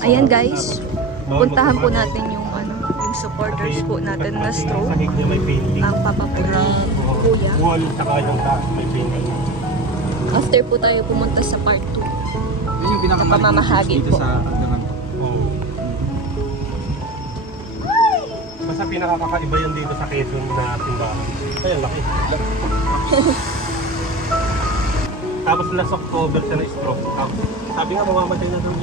Ayan guys, puntahan po natin yung supporters po natin na stroke. Ang papa po ng kuya. After po tayo pumunta sa part 2. Yun yung pamamahagi po. Sa basta pinakakaiba yan dito sa Quezon na simbahan. Ayan, laki. Tapos last October siya na stroke. Sabi nga mamamatay na doon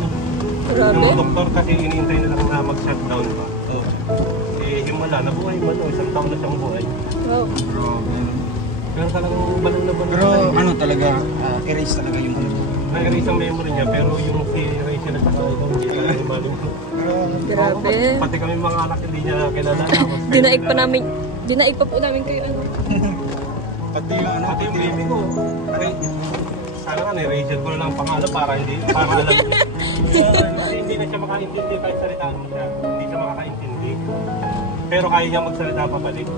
yung doktor kasi iniintay na lang na mag-shutdown pa. Yung wala, nabuhay man o, isang taon na siyang buhay. Wow. Pero talagang balon na balon. Pero ano talaga, erase talaga yung na-erase ang memory niya, pero yung si Rachel nagpasakay ko, hindi talaga yung mo. Grabe. Pati kami mga anak, hindi niya kilala. Dinaig pa po namin kayo Pati yung baby ko. Sana nga, ni-Rachel ko na lang pangalan para alam. Hindi na siya makaintindi kahit salitaan mo siya. Hindi siya makakaintindi. Pero kaya niya magsalita pa balik.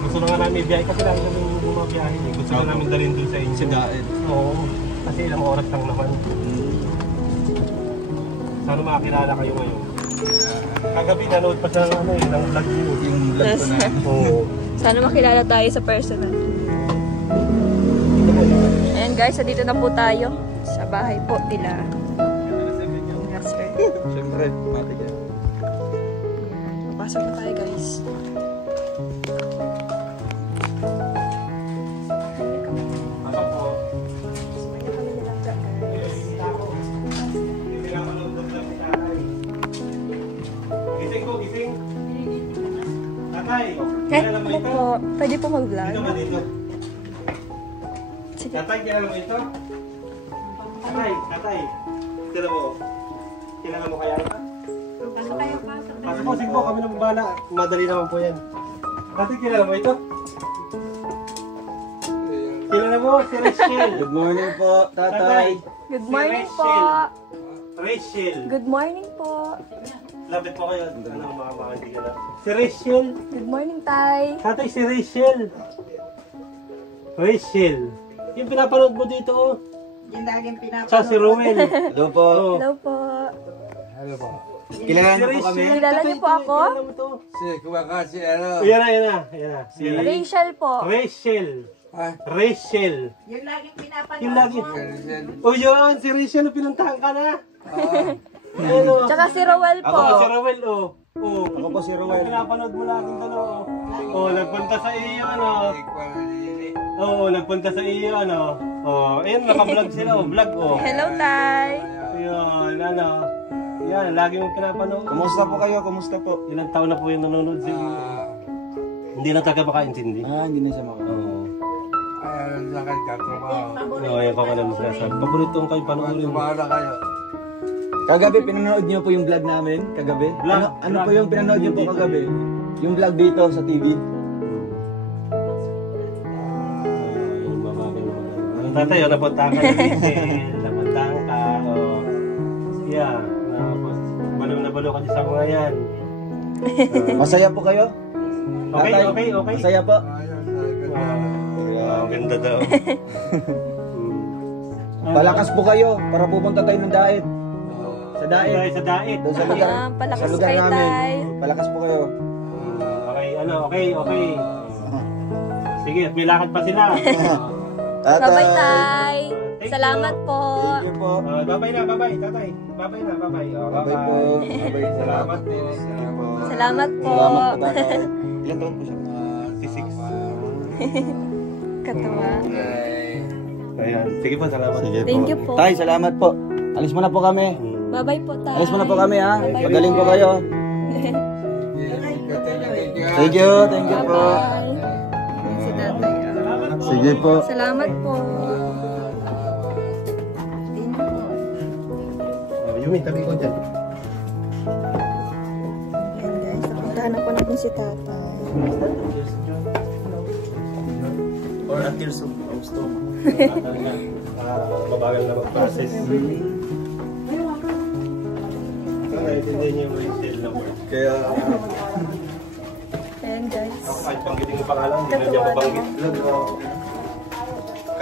Gusto na nga namin biyahe kasi lang namin bumabiyahe. Gusto na namin dalhin doon sa inyo. Sa daet. Oo. Kasi ilang oras lang naman. Sana makakilala kayo ngayon. Kagabi nanood pa siya ng vlog niyo. Yung vlog ko na. Oo. Sana makilala tayo sa personal. Ayan guys, dito na po tayo sa bahay po nila. Siyempre, matik yan. Papasok na tayo guys. Pasok po. Gising po, gising. Tatay, kilala mo ito? Pwede po mag-vlog. Dito ba dito? Tatay, kilala mo ito? Tatay. Kilala mo? Kilala mo kaya ito? Pasok po, sige po, kami na magbala. Madali naman po yan. Tatay, kilala mo ito? Kilala mo, si Rachel. Good morning po, tatay. Good morning po. Rachel. Good morning po. Lapit po kayo. Ano mga hindi ka na? Si Rachel. Good morning, Tay. Tatay, si Rachel. Rachel. Yung pinapanood mo dito, oh. Yung laging pinapanood. Tsaka si Rowel. Hello po. Hello po. Hello po. Kilala niyo po kami? Kilala niyo po ako? Si Kumakasi, ano? Yan na. Si Rachel po. Rachel. Rachel. Yung laging pinapanood. Yung lagi. Oh, yun. Si Rachel, pinuntahan ka na. Ayun, oh. Tsaka si Rowel po. Ako si Rowel, oh. Oh, Ako po si Rowel. pinapanood mo laging dalawa, oh. Oh, nagpunta sa iyo, ano. Oo, nagpunta sa iyo, ano. Oh, ayun, naka-vlog sila, oh. Vlog, oh. Hello, Tay. Ayun, ano. Yan, lagi mong pinapanood. Kumusta po kayo? Kumusta po? Ilang taon na po yung nanonood sa inyo. Hindi na talaga makaintindi. Hindi na siya makakalala. Oo. Ayun sa akin, katrabaho. Oo, yung kakalan mo sinasabi. Paborito ang kayo panoorin mo. Katrabaho na kayo. Kagabi, pinanood niyo po yung vlog namin? Kagabi? Vlog? Ano po yung pinanood niyo po kagabi? Yung vlog dito sa TV? Tatay, napunta ka na Rachel. Napuntahan ka. Yeah. Balo na balo ka dyan sa mga yan. Masaya po kayo? Okay. Masaya po? Wow, ganda daw. Palakas po kayo para pupunta tayo ng daet. Sa daet. Sa daet. Doon sa lugar, Palakas sa lugar kayo, namin. Tay. Palakas po kayo. Okay. Sige, at may lakad pa sila. Bye-bye, Tay. Salamat po. Thank you po. Babay na, babay, tatay. Babay na, babay. Babay po. Babay. Salamat po. Salamat po. Salamat po, tatay. Ilan taon po siya? 56. Katawa. Ayan. Sige po, salamat. Sige Thank you po. Tay, salamat po. Alis mo na po kami. Bye-bye po, Tay. Alis mo na po kami, ha. Bye-bye Magaling po kayo. Thank you po. Bye-bye. Si tatay. Sige po. Salamat po. Yumi, tabi ko dyan. Ayan guys, napuntahan na po natin si tatay. Or until soon, gusto. Mabagal na mag-process. Naiintindihan niyo yung Rachel na word. Kaya, Ayan guys. Kahit banggitin yung pangalan, hindi na niya mabanggit.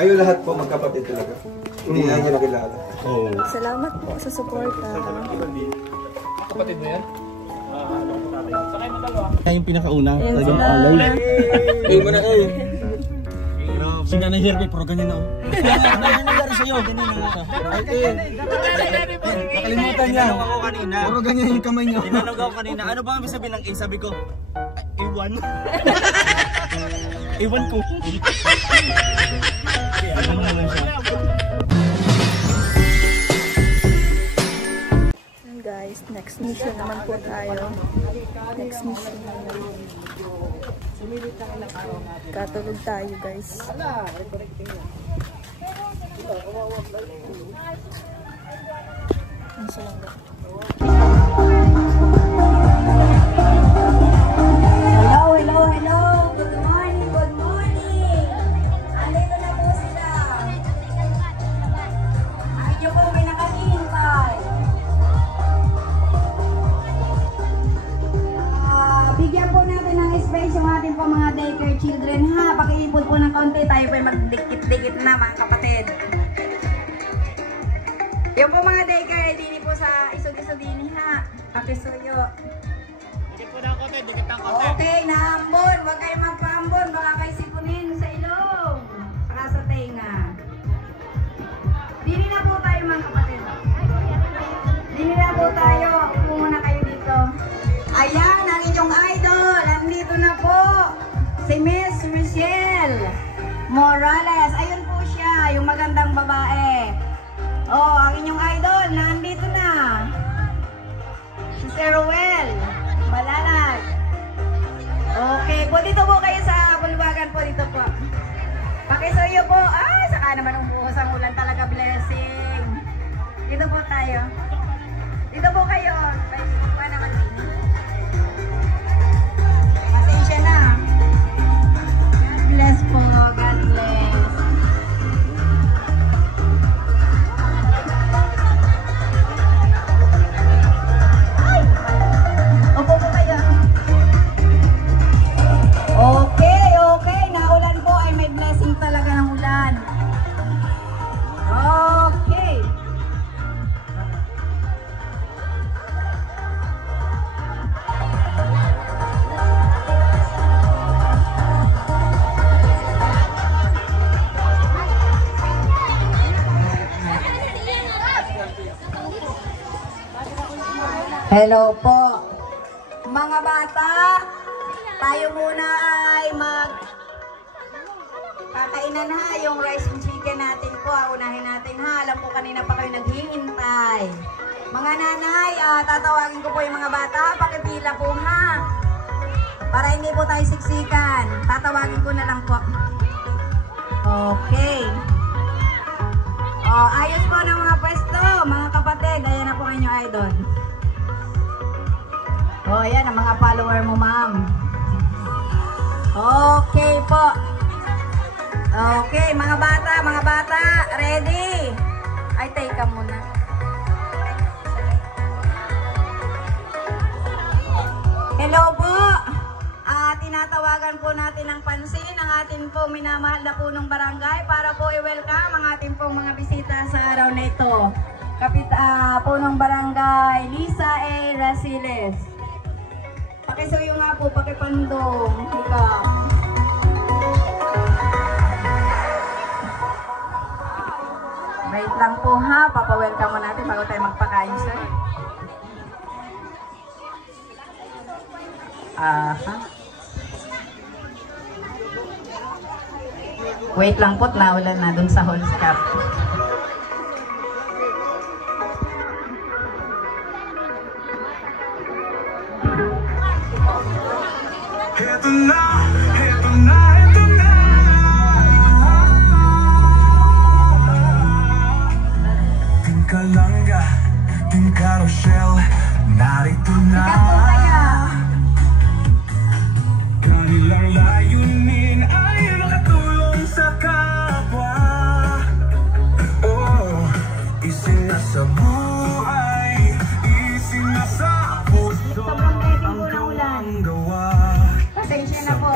Kayo lahat po magkapatid talaga. Hindi na niyo nakilala. Oo. Salamat po sa suporta. Kapatid mo yan? Kaya yung pinakauna, Ayan talagang sila. alay. Ayun mo na kayo. Si Nanay Herbe, pero ganyan na oh. Ganyan nangyari sa'yo, ganyan na nga. Nakalimutan niya. Tinanong ako kanina. Puro ganyan yung kamay niya. Tinanong ako kanina, ano ba ang sabihin ng A? Sabi ko, A1. A1 ko. Ano naman siya? Guys, next mission naman po tayo. Next mission. Katulog tayo, guys. Ang salangga. Hello. Good morning. Andito na po sila. Medyo po may nakalihintay. Bigyan po natin ng space yung ating po mga daycare children ha. Pakiipon po ng konti, tayo po magdikit-dikit na mga kapatid. Yung po mga daycare, dini po sa isog-isogini ha. Pakisuyo. Okay, naambon. Huwag kayo magpaambon. Baka kayo sipunin sa ilong. Saka sa tenga. Dini na po tayo mga kapatid. Dini na po tayo. Upo muna kayo dito. Ayan, ang inyong idol. Nandito na po. Si Miss Michelle Morales. Ayun po siya. Yung magandang babae. Oh, ang inyong idol. Nandito na. Si Sir Ruel Malalag. Okay, po dito po kayo sa bulwagan po dito po. Pakisuyo po. Ay, saka naman umuhos ang ulan talaga, blessing. Dito po tayo. Dito po kayo. Pa naman. Pasensya na. God bless po. God bless. Opo po kayo. Okay. Naulan po ay may blessing talaga ng ulan. Okay. Hello po. Mga bata, tayo muna ay kakainan ha, yung rice and chicken natin po. Unahin natin ha. Alam po kanina pa kayo naghihintay. Mga nanay, tatawagin ko po yung mga bata. Pakipila po ha. Para hindi po tayo siksikan. Tatawagin ko na lang po. Okay. Ayos po ng mga pwesto, mga kapatid. Ayan na po ang inyong idol. Ayan ang mga follower mo, ma'am. Okay po. Okay, mga bata, ready? Ay, teka muna. Hello po. Tinatawagan po natin ng pansin ang ating po minamahal na punong barangay para po i-welcome ang ating pong mga bisita sa araw na ito. Punong barangay Lisa A. Rasiles. Pakisuyo nga po, pakipandong. Ika. Wait lang po ha, papa-welcome mo natin bago tayo magpakain, sir. Wait lang po, naulan na dun sa Halls Cup. Ito na Ting Kalanga, Ting Carousel, narito na. Kanilang layunin ay makatulong sa kapwa. Oh, isinasa buhay, isinasa puso ang gawang gawa. Pasensya na po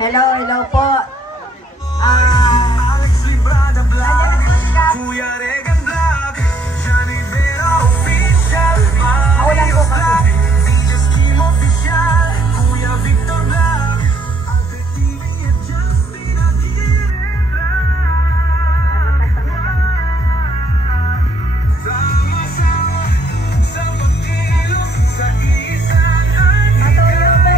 Hello po. Alex Librada Vlog, Nandiyan na po si Kap. Kuya Regan Vlog, Johnny Vera Official, Makulang po kasi. DJ Scheme Official, Kuya Victor Vlog, Ate TV at Justin Aguirre. Sama-sama sa pagkilos sa isang Matuloy po,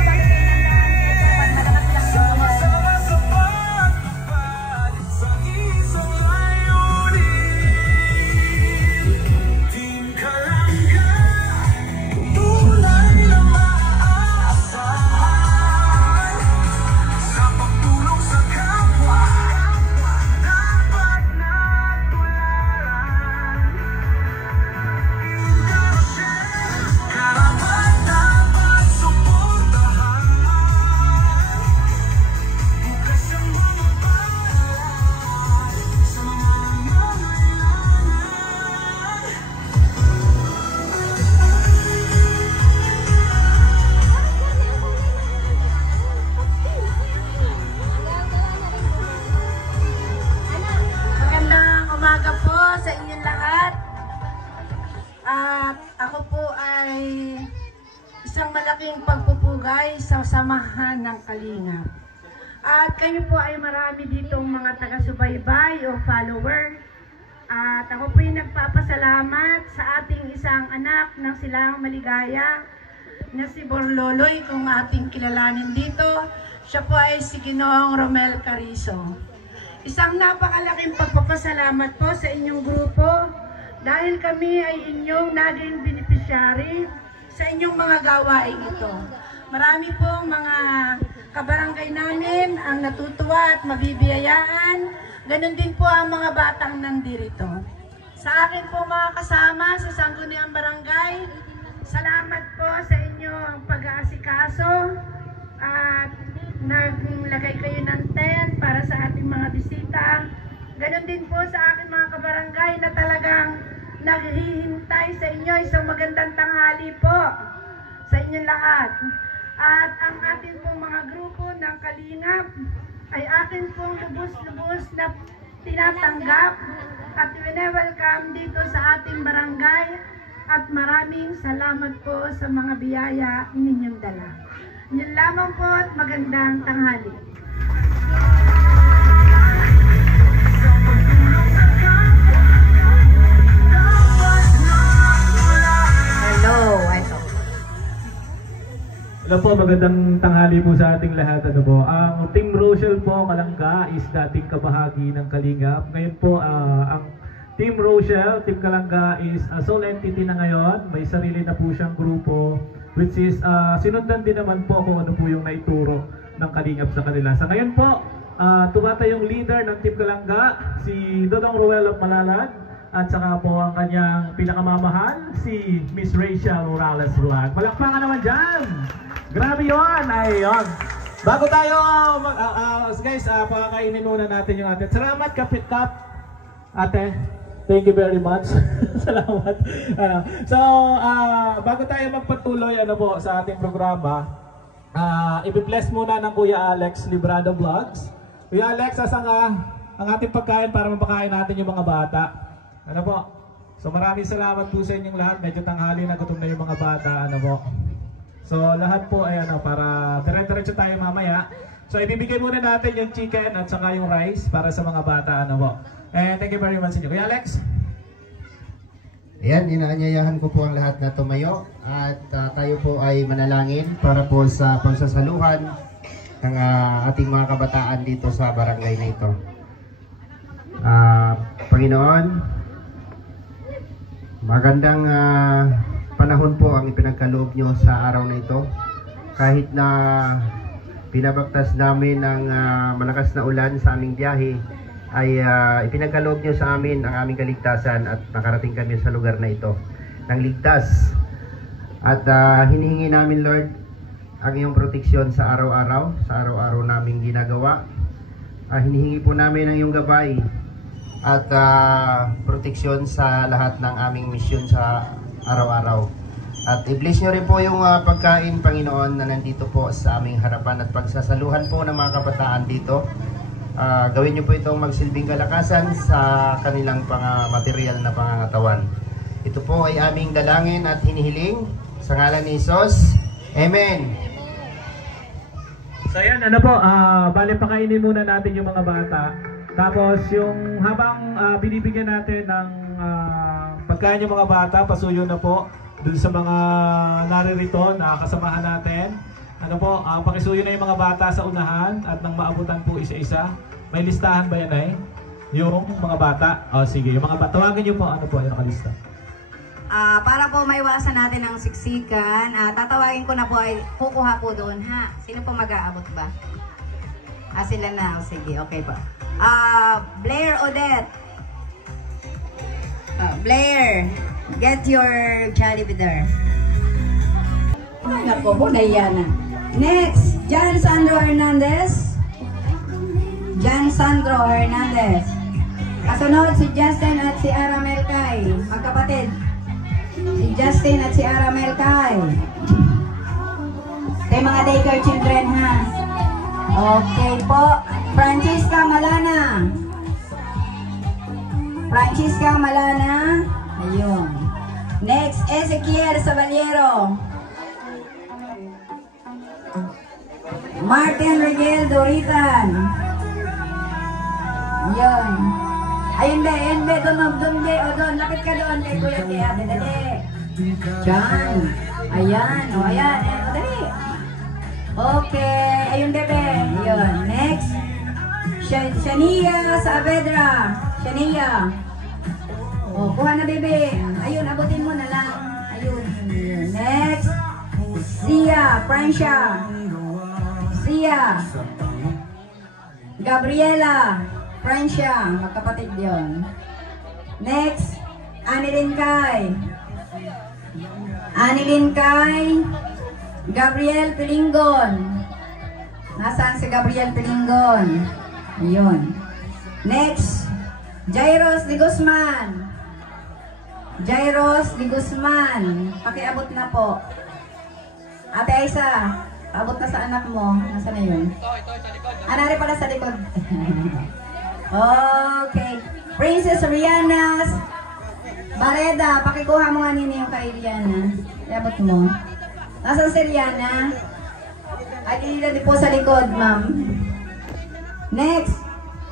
pag malakas lang po. sama-sama sa pagpapad sa isang layunin. Team Kalangga, tulad na maaasahan sa pagtulong sa kapwa, dapat na tularan. Karapat dapat suportahan. Bukas ang mga paaralan sa mga nangangailangan. Magandang umaga po sa inyong lahat. At ako po ay isang malaking pagpupugay sa samahan ng Kalingap. At kayo po ay marami ditong mga taga-subaybay o follower. At ako po ay nagpapasalamat sa ating isang anak ng Silang Maligaya na si Borloloy, kung ating kilalanin dito. Siya po ay si Ginoong Romel Carizo. Isang napakalaking pagpapasalamat po sa inyong grupo dahil kami ay inyong naging beneficiary sa inyong mga gawain ito. Marami pong mga kabarangay namin ang natutuwa at mabibiyayaan. Ganon din po ang mga batang nandirito. Sa akin po mga kasama sa Sangguniang Barangay, salamat po sa inyong pag-aasikaso at naglagay kayo ng tent para sa ating mga bisita. Ganon din po sa aking mga kabarangay na talagang naghihintay sa inyo. Isang magandang tanghali po sa inyong lahat. At ang ating pong mga grupo ng Kalingap ay akin pong lubos-lubos na tinatanggap at wine-welcome dito sa ating barangay. At maraming salamat po sa mga biyaya ninyong dala. Yun lamang po at magandang tanghali. Hello po, magandang tanghali po sa ating lahat. Ano po, ang Team Rochelle po, Kalangga, is dating kabahagi ng Kalingap. Ngayon po, ang Team Rochelle, Team Kalangga is a sole entity na ngayon. May sarili na po siyang grupo, which is sinundan din naman po kung ano po yung naituro ng Kalingap sa kanila. Sa ngayon po, tumata yung leader ng Team Kalangga, si Dodong Ruel of Malalad, at saka po ang kanyang pinakamamahal, si Miss Rachel Morales Vlog. Palakpakan naman dyan! Grabe yun! Ay, yun! Bago tayo, guys, pakakainin muna natin yung atin. Salamat, Kapit Kap! Ate, thank you very much. Salamat. So, bago tayo magpatuloy po sa ating programa, i-bless muna ng Kuya Alex Librada Vlogs. Kuya Alex, asan ka? Ang ating pagkain para mapakain natin yung mga bata. Ano po? So maraming salamat po sa inyong lahat. Medyo tanghali na, gutom na yung mga bata. Ano po? So lahat po ay para dire-diretso tayo mamaya. So ibibigay muna natin yung chicken at saka yung rice para sa mga bata. Ano po? And thank you very much sa inyo. Kuya Alex? Ayan, inaanyayahan ko po ang lahat na tumayo. At tayo po ay manalangin para po sa pagsasaluhan ng ating mga kabataan dito sa barangay na ito. Panginoon, magandang panahon po ang ipinagkaloob nyo sa araw na ito. Kahit na pinabaktas namin ng malakas na ulan sa aming biyahe, ay ipinagkaloob nyo sa amin ang aming kaligtasan at nakarating kami sa lugar na ito ng ligtas. At hinihingi namin, Lord, ang iyong proteksyon sa araw-araw naming ginagawa. Hinihingi po namin ang iyong gabay at proteksyon sa lahat ng aming misyon sa araw-araw. At i-bless nyo rin po yung pagkain, Panginoon, na nandito po sa aming harapan at pagsasaluhan po ng mga kabataan dito. Gawin nyo po itong magsilbing kalakasan sa kanilang material na pangangatawan. Ito po ay aming dalangin at hinihiling sa ngalan ni Jesus. Amen. So yan, bale pakainin muna natin yung mga bata. Tapos yung habang binibigyan natin ng pagkain yung mga bata, pasuyo na po dun sa mga naririto na kasamahan natin. Pakisuyo na yung mga bata sa unahan at nang maabutan po isa-isa. May listahan ba yan ay? Yung mga bata? Sige, yung mga bata. Tawagin nyo po, yung nakalista. Para po maiwasan natin ang siksikan, tatawagin ko na po ay kukuha po doon, ha? Sino po mag-aabot ba? Sila na. Sige, okay pa. Blair Odette. Blair, get your Jollibee there. Ay, nako po, naiya na. Next, John Sandro Hernandez. John Sandro Hernandez. Kasunod si Justin at si Ara Melkay, magkapatid. Si Justin at si Ara Melkay. Ito yung mga daycare children, ha? Okay po. Francisca Malana. Francisca Malana. Ayun. Next, Ezekiel Sabaliero. Martin Rigel Doritan. Ayun. Ayun be, doon, lapit ka doon kay Kuya kay Ate, dali. Diyan. Ayan, ayan, dali. Okay, ayun bebe. Ayun, next. Shania Saavedra. Shania. Kuha na bebe. Ayun, abutin mo na lang. Ayun. Next. Sia, Francia. Sia. Gabriela. Francia, magkapatid yun. Next, Anilin Kai. Anilin Kai. Gabriel Pilingon. Nasaan si Gabriel Pilingon? Ayun. Next, Jairos de Guzman. Jairos de Guzman. Pakiabot na po. Ate Aisa, abot na sa anak mo. Nasaan na yun? Anari pala sa likod. Okay. Princess Rihanna Bareda, pakikuha mo nga nini yung kay Rihanna. Iabot mo. Nasaan si Rihanna? Ay, hindi po sa likod, ma'am. Next,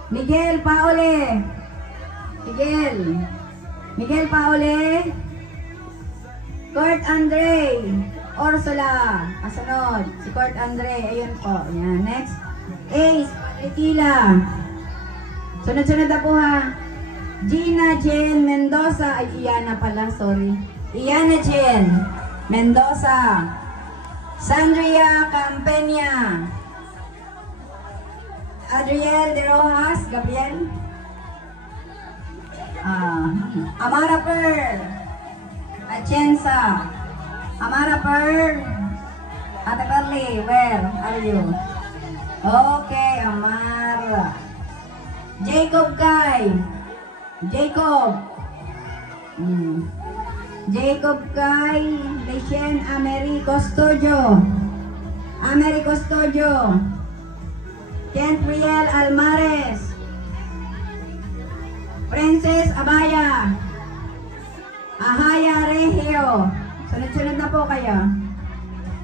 Miguel Paole. Miguel Paole. Kurt Andre. Ursula. Kasunod. Si Kurt Andre. Ayun po. Yan. Next. Ace. Tequila. Sunod-sunod na po ha. Gina Jen Mendoza. Ay, Iana pala. Sorry. Iana Jen Mendoza. Sandria Campenia. Adriel De Rojas. Gabriel. Amara Pearl. Atienza. Amara Pearl. Ate Perly, where are you? Okay, Amara. Jacob Kai. Jacob Kai. Lecien Americo Custodio. Kent Riel Almares. Princess Abaya. Ahaya Regio. Sunod-sunod na po kayo.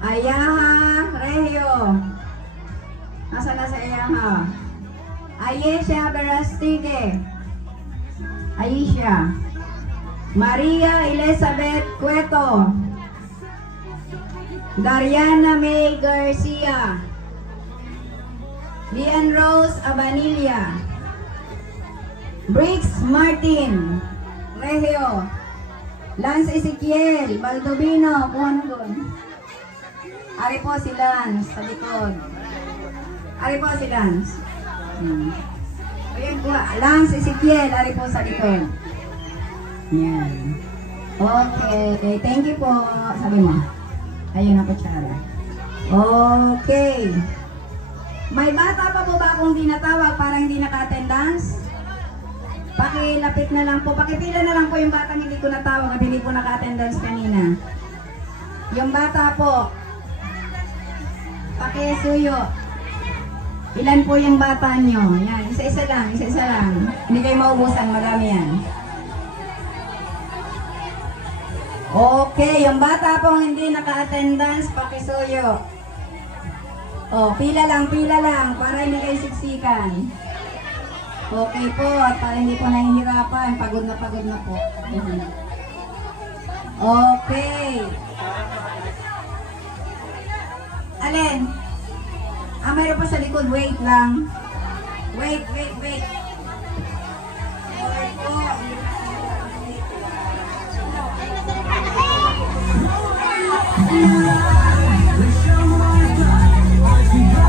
Ayaha Regio. Nasaan na sa Ayaha? Ayesha Berastique. Aisha. Maria Elizabeth Cueto. Dariana May Garcia. Lian Rose Abanilla. Briggs Martin Regio. Lance Ezekiel Baldovino. Kuha na doon. Ari po si Lance sa likod. Ari po si Lance. Ayan po, Lance Ezekiel, ari po sa likod. Yan. Okay, thank you po. Sabi mo. Ayun ako, Chara. Okay. May bata pa po ba akong dinatawag para hindi naka-attendance? Pakilapit na lang po. Pakipila na lang po yung batang hindi ko natawag at hindi po naka-attendance kanina. Yung bata po. Pakisuyo. Ilan po yung bata nyo? Yan, isa-isa lang, isa-isa lang. Hindi kayo maubusan, marami yan. Okay, yung bata po hindi naka-attendance, pakisuyo. Oh, pila lang, para hindi kayo siksikan. Okay po, at para hindi po nahihirapan, pagod na po. Okay. Alin? Mayroon pa sa likod, wait lang. Wait. Okay po.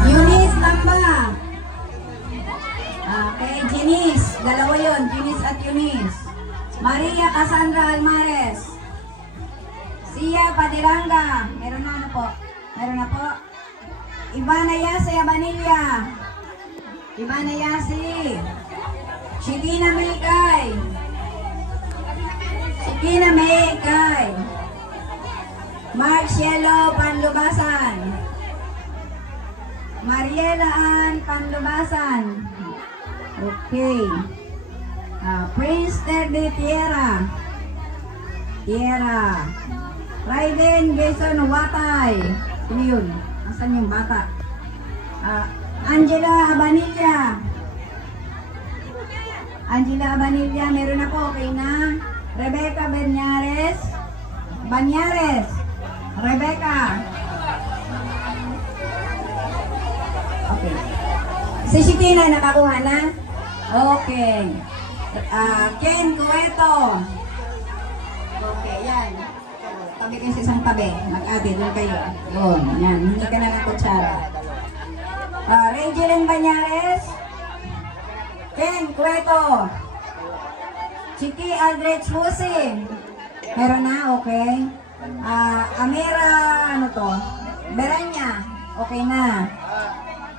Eunice, tamba. Okay, Janice. Dalawa yun, Janice at Eunice. Maria Cassandra Almares. Sia Padiranga. Meron na po. Ivana Yasi Abanilla. Ivana Yasi. Shikina Meikay. Marcielo Panlubasan. Mariela Ann Panlubasan. Okay. Prince Terdy Tierra. Raiden Jason Watay. Sino yun? Asan yung bata? Angela Abanilla, meron ako, okay na. Rebecca Banyares. Rebecca. Okay. Si Shitina nakakuha na? Okay. Ken Cueto. Okay, yan. Tabi kayo sa isang tabi. Mag-ate, doon kayo. Yun, yan. Hindi ka na ng kutsara. Regeline Banyares. Ken Cueto. Chiki Aldrich Musi. Meron na, okay. Amira, Beranya. Okay na.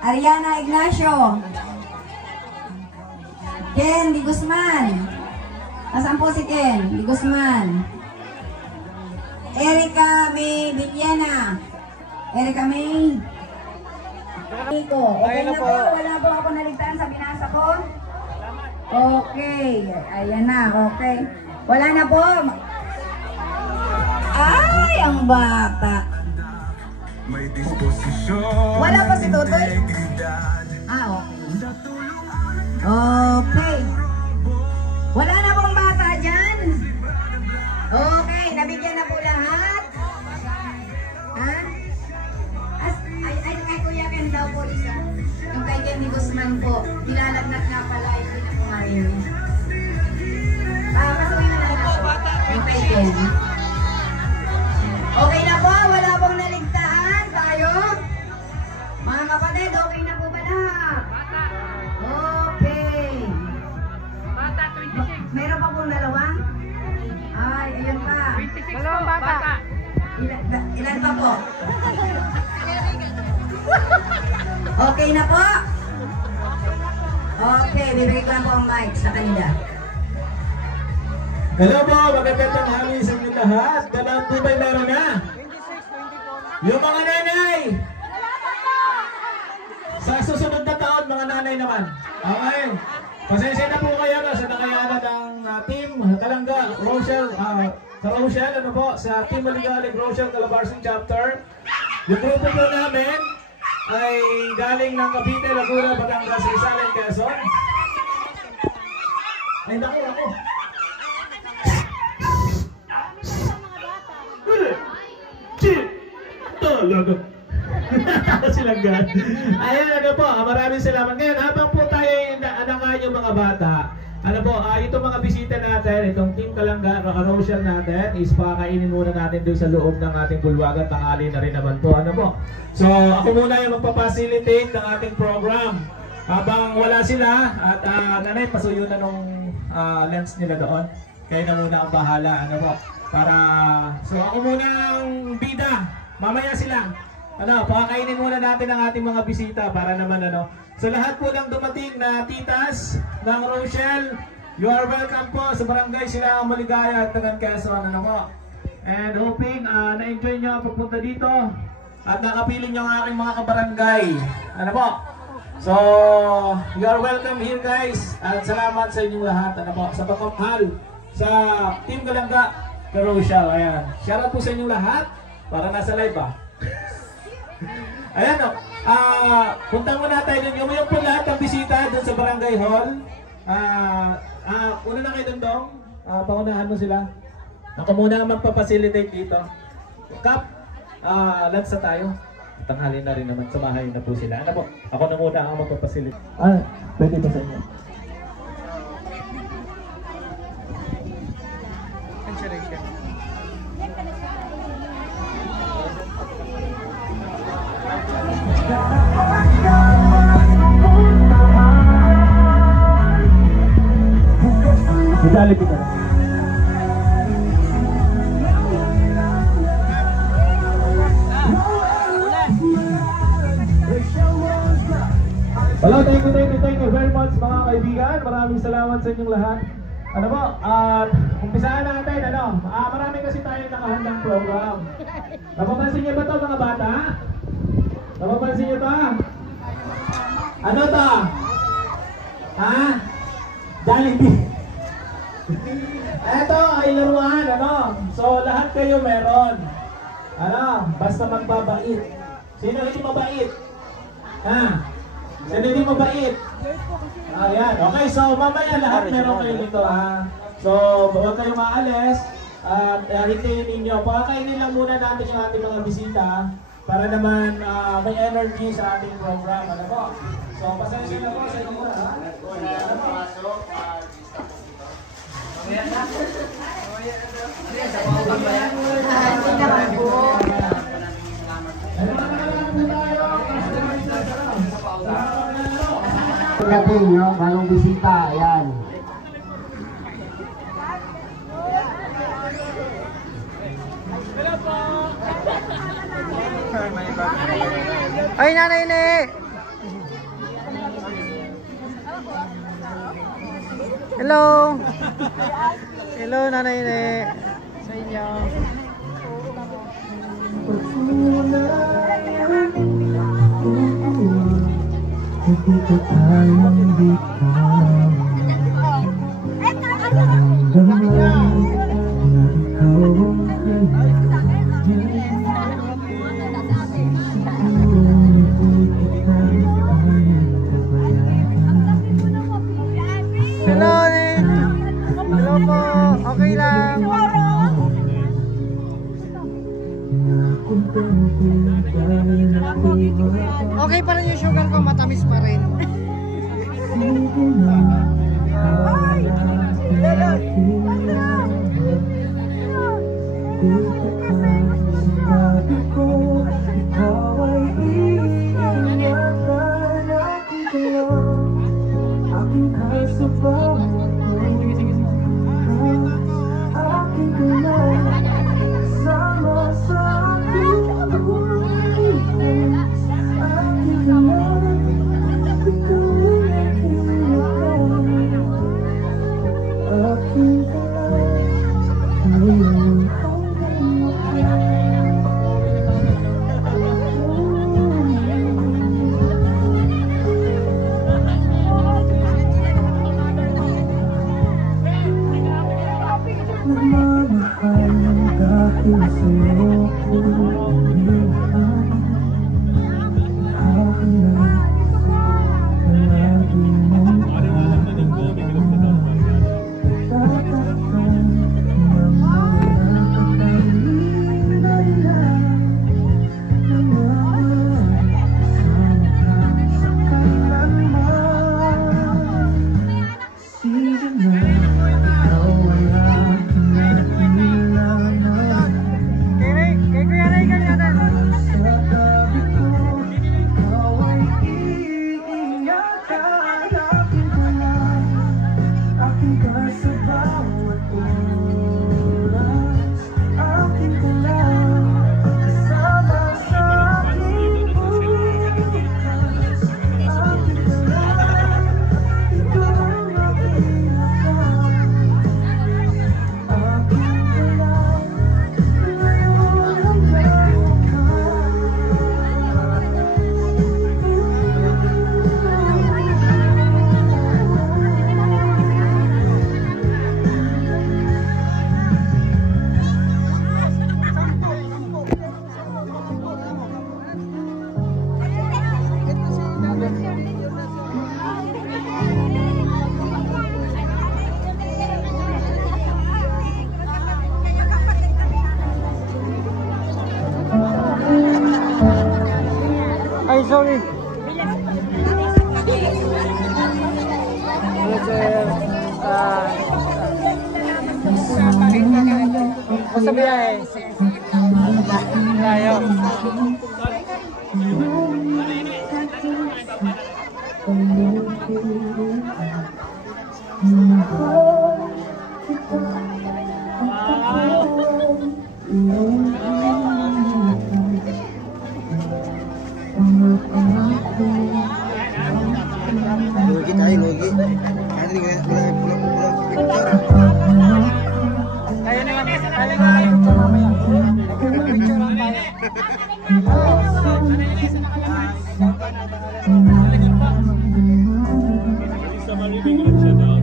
Ariana Ignacio. Ken Di Guzman. Asan po si Ken Di Guzman? Erica May Villena. Okay na po. Wala po ako naligtaan sa binasa ko. Okay. Ayan na. Okay. Wala na po. Ay, ang bata. Wala pa si Totoy? Okay. Okay. Wala na pong bata dyan? Okay, nabigyan na po lahat. Ha? Ay, Kuya Ken daw po isa. Yung kay Ken Di Guzman po. Ilalagnat nga pala, hindi na po ngayon. Pasuhin na lang po. Yung kay Ken. Okay na po, wala pong naligtaan. Tayo? Mga kapatid, okay na po ba lahat? Okay. Bata, 26. Meron pa pong dalawa? Ay, ayun pa. 26 dalawang bata. Ilan pa po? Okay na po? Okay, bibigay ko lang po ang mic sa kanila. Hello po, magandang tanghali sa inyo lahat. Dalawang po ba'y meron na? Yung mga nanay! Sa susunod na taon, mga nanay naman. Okay. Pasensya na po kayo sa nakayanan ng team Kalangga, Rochelle, sa Team Maligalig, Rochelle, Calabarzon Chapter. Yung grupo po namin ay galing ng Cavite, Laguna, Batangas, Rizal, and Quezon. Ay, naku. Talaga. Silanggan. Ayan, po, maraming salamat. Ngayon, habang po tayo anangan yung mga bata, itong mga bisita natin, itong Team Kalangga, Rochelle natin, is pakakainin muna natin doon sa loob ng ating bulwagan, tanghali na rin naman po. So, ako muna yung magpapacilitate ng ating program. Habang wala sila, at nanay, pasuyo na nung lens nila doon. Kayo na muna ang bahala, so ako muna ang bida, mamaya sila. Pakakainin muna natin ang ating mga bisita para naman So lahat po ng dumating na titas ng Rochelle, you are welcome po sa barangay Silangang Maligaya at Tagan Quezon. And hoping na-enjoy nyo ang pagpunta dito at nakapiling nyo ang aking mga kabarangay. Ano po? So, you are welcome here guys. At salamat sa inyong lahat. Ano po? Sa pagmamahal sa Team Kalangga Carousel. Ayan. Shoutout po sa inyong lahat. Para nasa live ba? Ayan o. Punta muna tayo dun. Yung po lahat ng bisita dun sa Barangay Hall. Una na kayo dun dong. Pangunahan mo sila. Ako muna ang magpapacilitate dito. Kap, lansa tayo. Tanghali na rin naman, sa bahay na po sila. Ano po? Ako na muna ang magpapacilitate. Pwede ba sa inyo? Jollibee ka. Hello, thank you very much mga kaibigan. Maraming salamat sa inyong lahat. Ano po, umpisaan natin, marami kasi tayong nakahandang program. Napapansin niyo ba ito mga bata? Napapansin niyo ito? Ano ito? Ha? Jollibee. Eto ay laruan, So lahat kayo meron. Basta magbabait. Sino hindi mabait? Ha? Sino hindi mabait? Ayan. Okay, so mamaya lahat meron kayo dito, ha? So huwag kayong maalis. At hintayin ninyo. Pakakainin lang muna natin yung ating mga bisita para naman may energy sa ating program. Ano po? So pasensya na po sa inyo, ha? Natin, bagong bisita, ayan. Ay, Nanay Ne! Hello! Hello, Nanay Ne! Sa inyo. Dito tayong biglang naramdaman na ikaw ang Hello, Ne! Hello po! Okay lang! Okay pa rin yung sugar ko, matamis pa rin. sa biyahe. Tayo. Logi tayo, logi. Ano nga, picture. Tayo na lang, tayo na lang ito mamaya. Picture lang tayo. Sa maribig lang siya doon.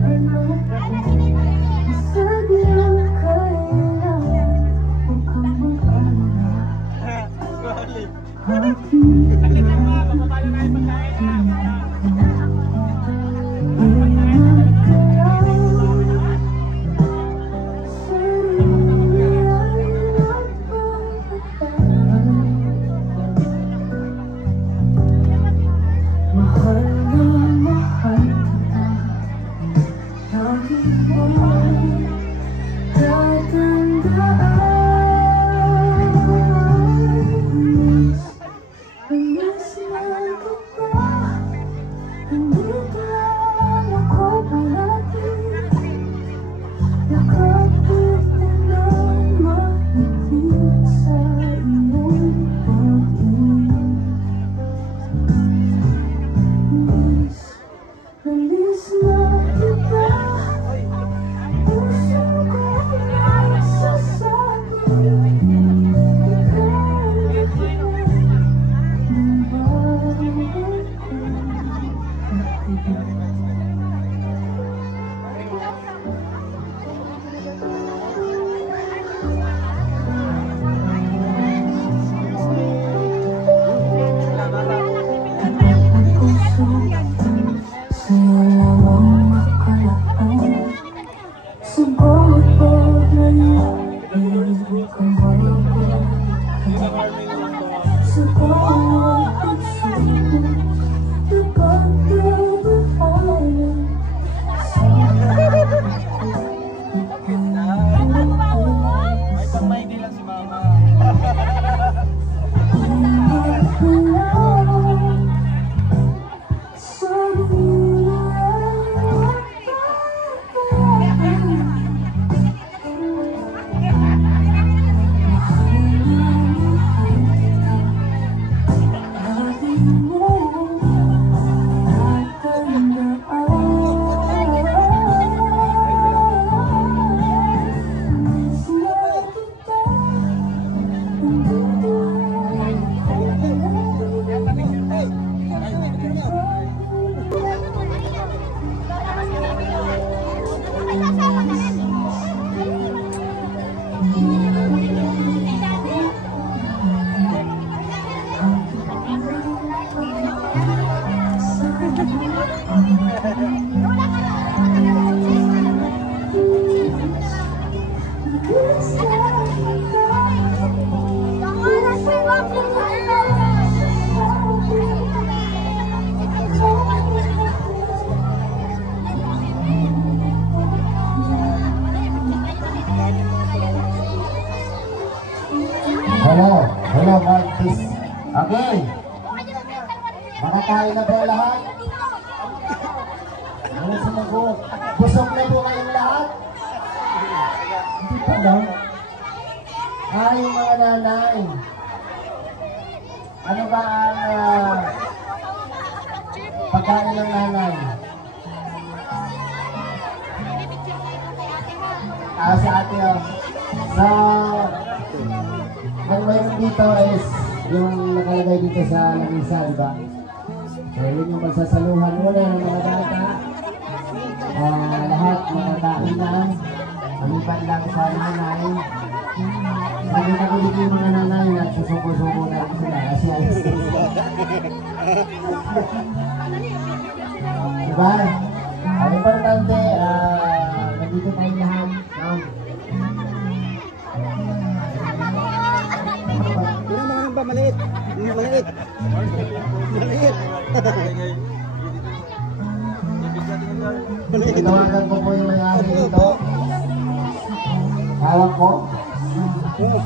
Hello, Martis. Okay. Makakain na ba lahat? Ano sumagot? Busog na po kayong lahat? Hindi pa daw. Yung mga nanay. Ano ba ang pagkain ng nanay? Sa ate, sa ang mayroon dito is yung nakalagay dito sa lamisa, diba? So yun yung magsasaluhan muna ng mga bata. Lahat makakain na. Maliban lang sa nanay. Sabi na ko dito yung mga nanay na susuko-suko na sila kasi alis na sila. Diba? Ang importante, nandito tayo lahat. Maliit. Maliit. Maliit. Tawagan ko po yung may-ari dito. Hawak ko. Hello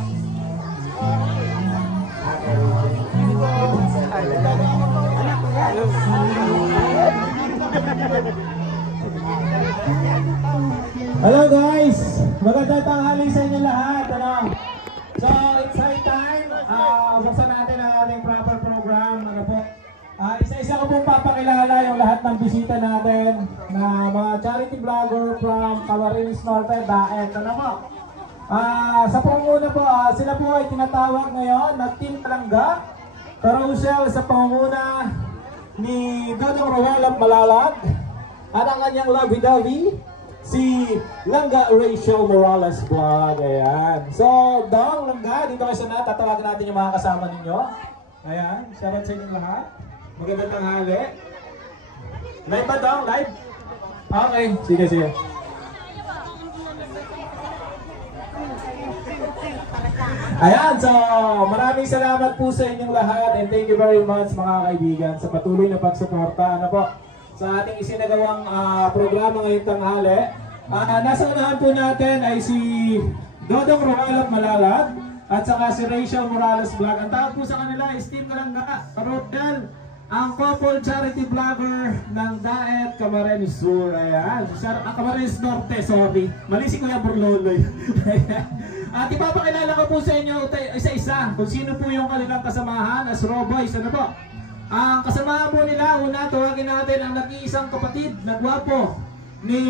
guys! Magandang tanghali sa inyo lahat. Ano? So, it's high time. Buksan natin ang ating proper program. Ano po? Isa-isa ko pong papakilala yung lahat ng bisita natin na mga charity vlogger from Camarines Norte, Daet. Ano po? Sa pangunguna po, sila po ay tinatawag ngayon na Team Kalangga. Carousel sa pangunguna ni Dodong Royal Malalag at ang kanyang lovey-dovey, si Langga Rachel Morales Vlog. Ayan. So, Dong, Langga, dito kayo sana. Tatawagan natin yung mga kasama ninyo. Ayan. Shoutout sa inyong lahat. Magandang tanghali. Live ba, Dong? Live? Okay. Sige, sige. Ayan. So, maraming salamat po sa inyong lahat and thank you very much mga kaibigan sa patuloy na pagsuporta. Ano po? Sa ating isinagawang programa ngayong tanghali. Nasa unahan po natin ay si Dodong Royal Malalag at saka si Rachel Morales Vlog. Ang tawag po sa kanila is Team Kalangga, Rodel, ang couple charity vlogger ng Daet, Camarines Sur. Ayan. Camarines Norte, sorry. Mali si Kuya Burloloy. At ipapakilala ko po sa inyo isa-isa kung sino po yung kanilang kasamahan as Raw Boys. Ano po? Ang kasamahan po nila, una tawagin natin ang nag-iisang kapatid na gwapo ni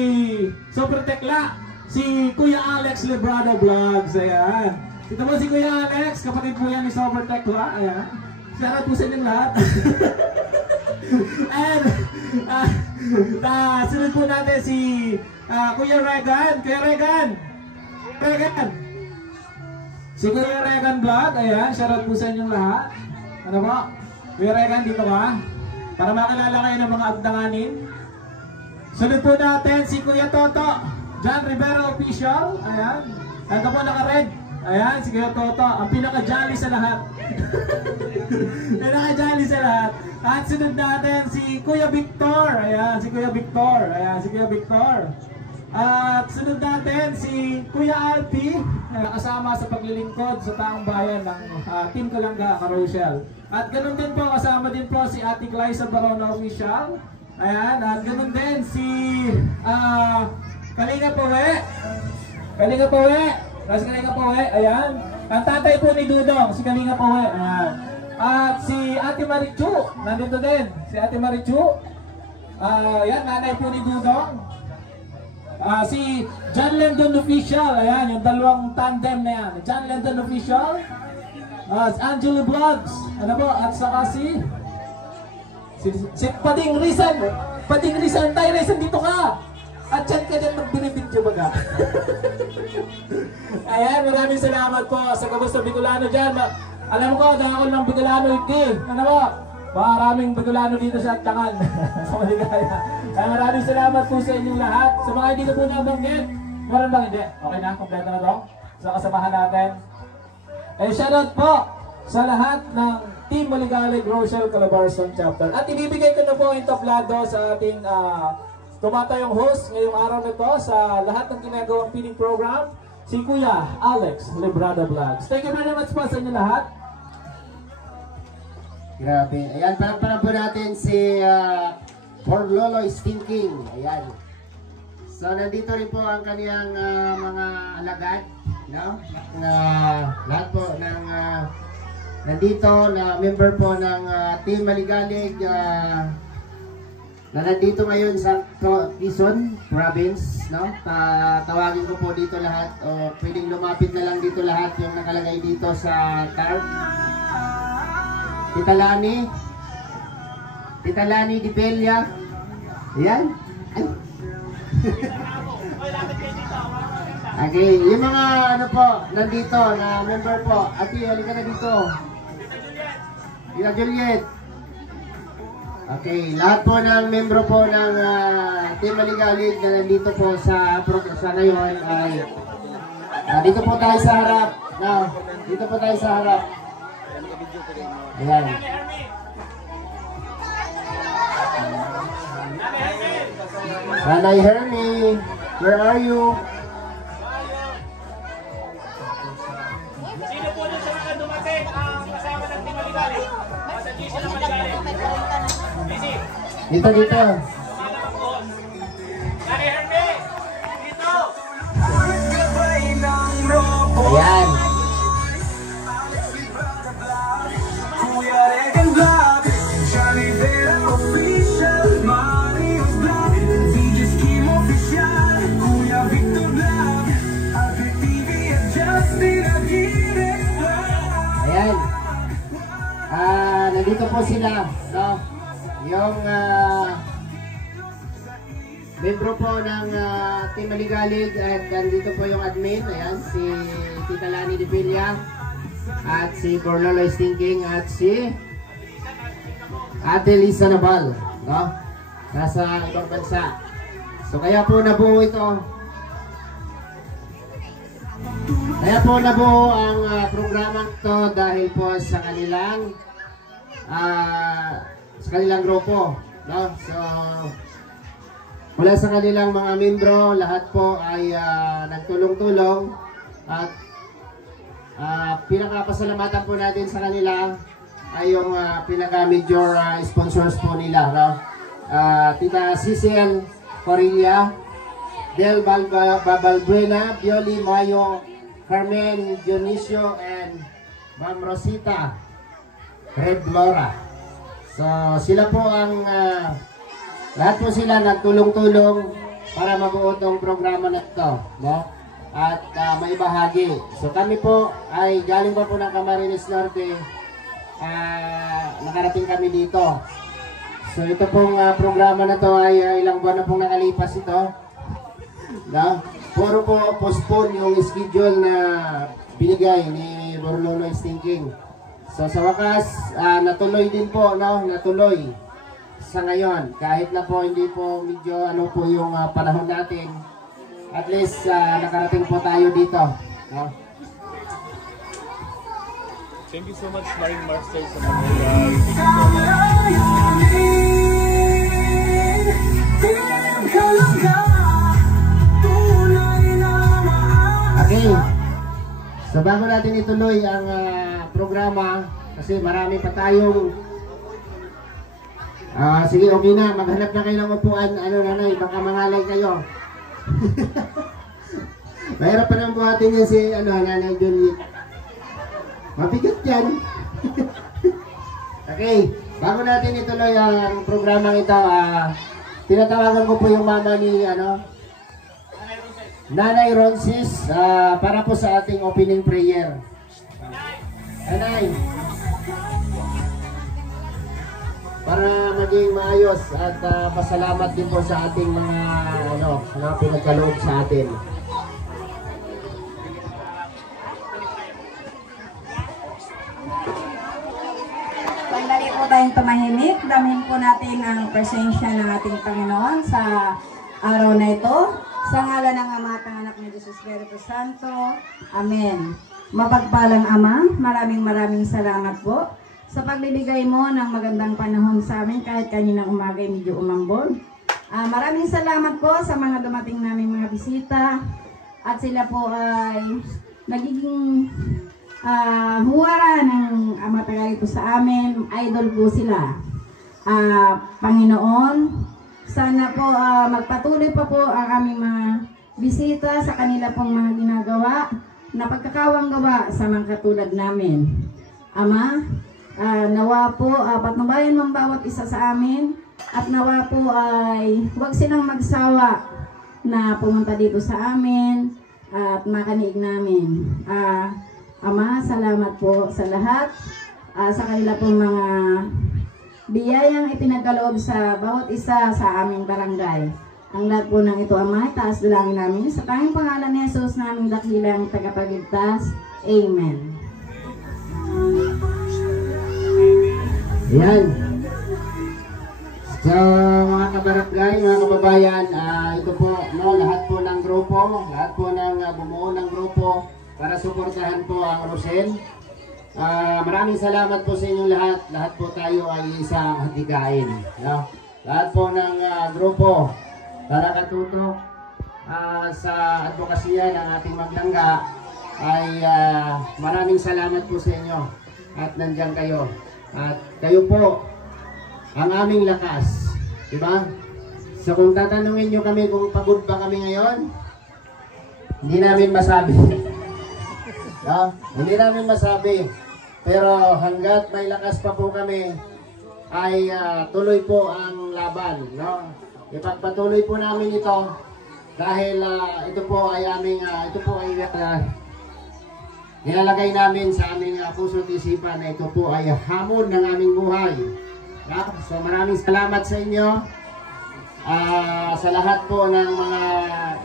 Super Tekla, si Kuya Alex Librado Vlogs. Ayan. Ito po si Kuya Alex, kapatid po yan ni Super Tekla. Ayan. Shoutout po sa inyong lahat. And sunod po natin si Kuya Regan. Kuya Regan! Regan! Si Kuya Regan Vlog. Ayan. Shoutout po sa inyong lahat. Ano po? Kuya Regan, dito ka. Para makilala kayo ng mga abdanganin. Sunod po natin si Kuya Toto, John Rivera Official. Ayan. Ito po naka-red. Ayan, si Kuya Toto. Ang pinaka-jolly sa lahat. Pinaka-jolly sa lahat. At sunod natin si Kuya Victor. Ayan, si Kuya Victor. Ayan, si Kuya Victor. At sunod natin si Kuya Alpi, kasama sa paglilingkod sa taong bayan ng Team Kalangga, Carousel. At ganun din po, kasama din po si Ate Glyza Barona Official. Ayan, at ganun din si Kalinga Pawe. Kalinga Pawe. Kasi Kalinga Pawe, ayan. Ang tatay po ni Dudong, si Kalinga Pawe. Ayan. At si Ate Marichu, nandito din. Si Ate Marichu. Ayan, nanay po ni Dudong. Si John Lendon Official, ayan, yung dalawang tandem na yan. John Lendon Official, Angelo Vlogs, ano po, at saka si Pading Rizal. Pading Rizal, tayo Rizal, dito ka. At dyan ka dyan magbinibidyo baga. Ayan, maraming salamat po sa kagusto Bicolano dyan. Alam ko, dahil ng Bicolano hindi. Ano po? Maraming Bicolano dito sa Tangan. Sa Maligaya. Kaya maraming salamat po sa inyong lahat. Sa mga hindi na po nabanggit, meron bang hindi? Okay na, kompleto na to. Sa kasamahan natin. Shoutout po sa lahat ng Team Maligalig Rochelle Calabarzon Chapter. At ibibigay ko na po ang tablado sa ating tumatayong host ngayong araw na to sa lahat ng ginagawang feeding program, si Kuya Alex Librado Vlogs. Thank you very much po sa inyo lahat. Grabe. Ayan, palagpanan po natin si Porlolo Stinking. Ayan. So, nandito rin po ang kaniyang mga alagad. No? Lahat po ng nandito na member po ng Team Maligalig na nandito ngayon sa Quezon Province. No? Tawagin ko po dito lahat o pwedeng lumapit na lang dito lahat yung nakalagay dito sa tarp. Tita Lani Di Pelia. Ayan. Ay. Okay, yung mga ano po, nandito na member po. Ate, halika na dito. Tita Juliet. Okay, lahat po ng membro po ng Team Maligalig na nandito po sa ngayon ay dito po tayo sa harap. Now, dito po tayo sa harap. Ayan. Nanay Hermie, where are you? Dito, dito. Ayan. Ayan. Nandito po sila, no? Yung membro po ng Team Maligalig at nandito po yung admin, ayan, si Tita Lani de Villa at si Borlolo Stinking at si Ate Lisa Nabal, no? Nasa ibang bansa. So kaya po nabuo ito. Kaya po nabuo ang programang ito dahil po sa kanilang grupo, no? So mula sa kanilang mga membro, lahat po ay nagtulong-tulong at pinakapasalamatan po natin sa kanila ay yung pinaka-major sponsors po nila, no? Tita Cecil Corilla, Del Babalbuena, Bioli Mayo, Carmen Dionisio, and Ma'am Rosita Red Laura. So sila po ang lahat po sila nagtulong-tulong para mabuo itong programa na ito, no? At may bahagi. So kami po ay galing pa po ng Camarines Norte, nakarating kami dito. So ito pong programa na to ay ilang buwan na pong nakalipas ito, no? Puro po postpone yung schedule na binigay ni Borlolo Stinking. So sa wakas, natuloy din po, no? Natuloy sa ngayon, kahit na po hindi po medyo ano po yung panahon natin, at least nakarating po tayo dito, no? Thank you so much, Maring Marcel, sa mga okay. So bago natin ituloy ang programa, kasi marami pa tayong sige, okay na, maghanap na kayo ng upuan, nanay, baka mangalay kayo. Mahirap pa nang buhatin yan si Nanay Julie. Mabigat yan. Okay, bago natin ituloy ang programang ito, tinatawagan ko po yung mama ni Nanay Ronsis para po sa ating opening prayer. Nanay, para maging maayos at pasalamat din po sa ating mga pinagkaloob sa atin. Sandali po tayong tumahimik. Damin po natin ang presensya ng ating Panginoon sa araw na ito. Sa ngalan ng Ama at ng Anak ni Jesus Espiritu Santo. Amen. Mapagpalang Ama, maraming salamat po sa pagbibigay mo ng magandang panahon sa amin kahit kaninang umaga medyo umambon. Maraming salamat po sa mga dumating namin mga bisita at sila po ay nagiging huwara ng matagal ito sa amin. Idol po sila. Panginoon, sana po magpatuloy pa po ang aming mga bisita sa kanila pong mga ginagawa na pagkakawang gawa sa mga katulad namin. Ama, nawa po patnubayan ng bawat isa sa amin at nawa po ay huwag silang magsawa na pumunta dito sa amin at makaniig namin. Ama, salamat po sa lahat sa kanila pong mga biyayang ipinagkaloob sa bawat isa sa aming barangay. Ang lahat po ng ito, Ama, taas dalangin namin sa tanging pangalan ni Jesus naming dakilang tagapagligtas. Amen. Ayan. So mga kabarangay, mga kababayan, ito po, lahat po ng grupo, lahat po ng bumuo ng grupo para suportahan po ang Rosel. Maraming salamat po sa inyong lahat. Lahat po tayo ay isang hatigain, no? Lahat po ng grupo para katutok sa advokasya ng ating maglangga ay maraming salamat po sa inyo at nandiyan kayo. At kayo po ang aming lakas Diba? So kung tatanungin nyo kami kung pagod ba kami ngayon, hindi namin masabi. No? Hindi namin masabi. Pero hanggat may lakas pa po kami, ay tuloy po ang laban. No? Ipagpatuloy po namin ito dahil ito po ay nilalagay namin sa aming puso at isipan na ito po ay hamon ng aming buhay. No? So maraming salamat sa inyo. Sa lahat po ng mga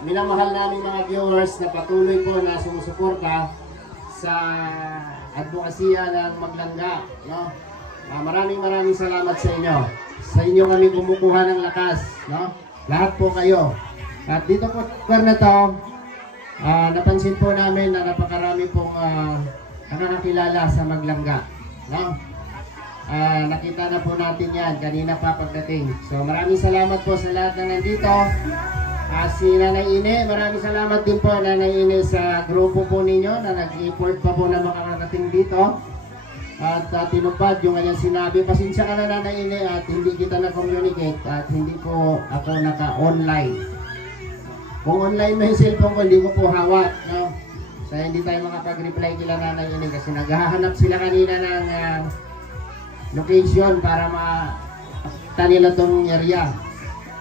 minamahal naming mga viewers na patuloy po na sumusuporta sa advokasya ng Maglangga, no? Maraming salamat sa inyo. Sa inyo kami kumukuha ng lakas, no? Lahat po kayo. At dito po sa na to, napansin po namin na napakarami pong nakakakilala sa Maglangga, no? Nakita na po natin yan kanina pa pagdating. So maraming salamat po sa lahat na nandito. Si Nanay Ine, maraming salamat din po Nanay Ine sa grupo po ninyo na nag-import pa po na makakarating dito. At tinupad yung kanyang sinabi. Pasensya ka na Nanay Ine at hindi kita na-communicate at hindi po ako naka-online. Kung online mo yung cellphone ko, hindi ko po hawak, no? So hindi tayo makapag-reply kila Nanay Ine kasi naghahanap sila kanina ng location para makita nila tong area.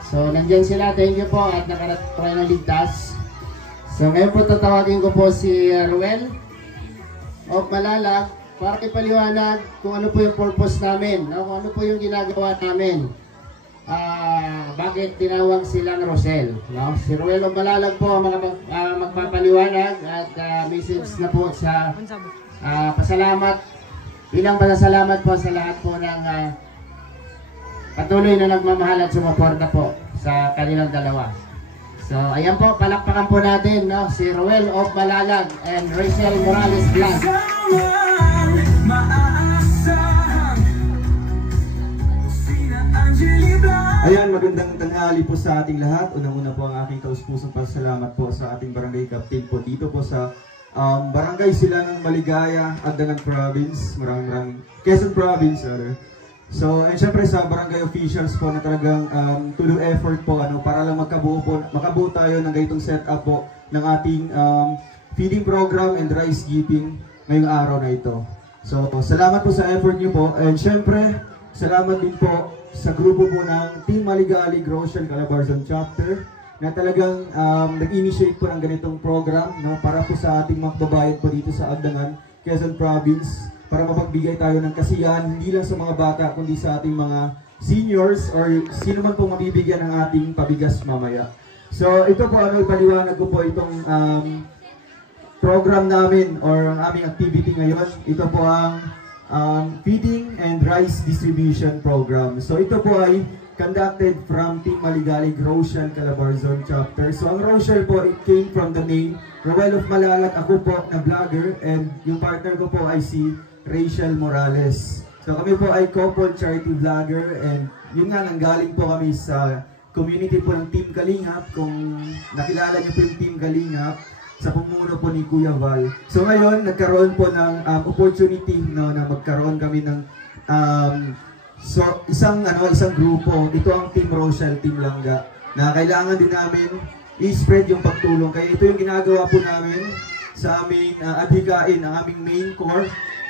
So nandyan sila, thank you po at nakarating tayo ng ligtas. So ngayon po tatawagin ko po si Ruel of Malalag para ipaliwanag kung ano po yung purpose namin, no? Kung ano po yung ginagawa namin. Bakit tinawag silang Rosel, no? Si Ruel of Malalag po magpapaliwanag at message na po sa pasalamat. Bilang pasalamat po sa lahat po ng patuloy na nagmamahal at sumuporta po sa kanilang dalawa. So ayan po, palakpakan po natin, no? Si Ruel of Malalag and Rachel Morales Blanc. Ayan, magandang tanghali po sa ating lahat. Unang-una po ang aking taus-pusong pasalamat po sa ating barangay captain po dito po sa Barangay Silangang Maligaya, Agdangan Province, Quezon Province rather. So, and syempre sa barangay officials po na talagang tulong effort po para lang makabuo tayo ng ganitong setup po ng ating feeding program and rice giving ngayong araw na ito. So, salamat po sa effort niyo po and syempre salamat din po sa grupo po ng Team Maligali Grocery Calabarzon Chapter na talagang nag-initiate po ng ganitong program, no, para po sa ating mga babayan po dito sa Agdangan, Quezon Province, para mapagbigay tayo ng kasiyahan hindi lang sa mga bata kundi sa ating mga seniors or sino man po mabibigyan ng ating pabigas mamaya. So ito po ipaliwanag ko po itong program namin or ang aming activity ngayon. Ito po ang feeding and rice distribution program. So ito po ay conducted from Team Maligali Grocery Calabarzon Chapter. So ang Rochelle po, it came from the name Ruel of Malalag. Ako po na vlogger and yung partner ko po ay si Rachel Morales. So kami po ay couple charity vlogger and yun nga nanggaling po kami sa community po ng Team Kalingap. Kung nakilala niyo po yung Team Kalingap sa pumuno po ni Kuya Val. So ngayon nagkaroon po ng opportunity, no, na magkaroon kami ng so isang grupo, ito ang Team Rochelle, Team Langga, na kailangan din namin i-spread yung pagtulong. Kaya ito yung ginagawa po namin sa aming adhikain. Ang aming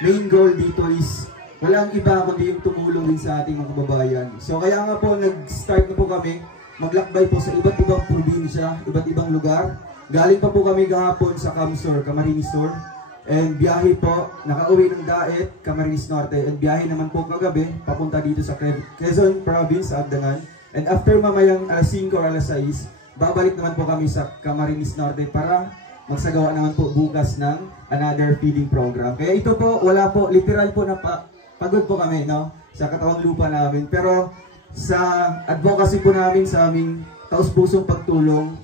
main goal dito is walang iba kundi yung tumulong din sa ating mga kababayan. So kaya nga po nag-start na po kami maglakbay po sa iba't ibang probinsya, iba't ibang lugar. Galing pa po kami kahapon sa Camsor, Camarines Sur. And biyahe po, nakauwi ng Daet, Camarines Norte. And biyahe naman po kagabi, papunta dito sa Quezon Province, Agdangan. And after mamayang alas 5 o alas 6, babalik naman po kami sa Camarines Norte para magsagawa naman po bukas ng another feeding program. Kaya ito po, wala po, literal po na pagod po kami, no? Sa katawang lupa namin. Pero sa advocacy po namin, sa aming taus-pusong pagtulong,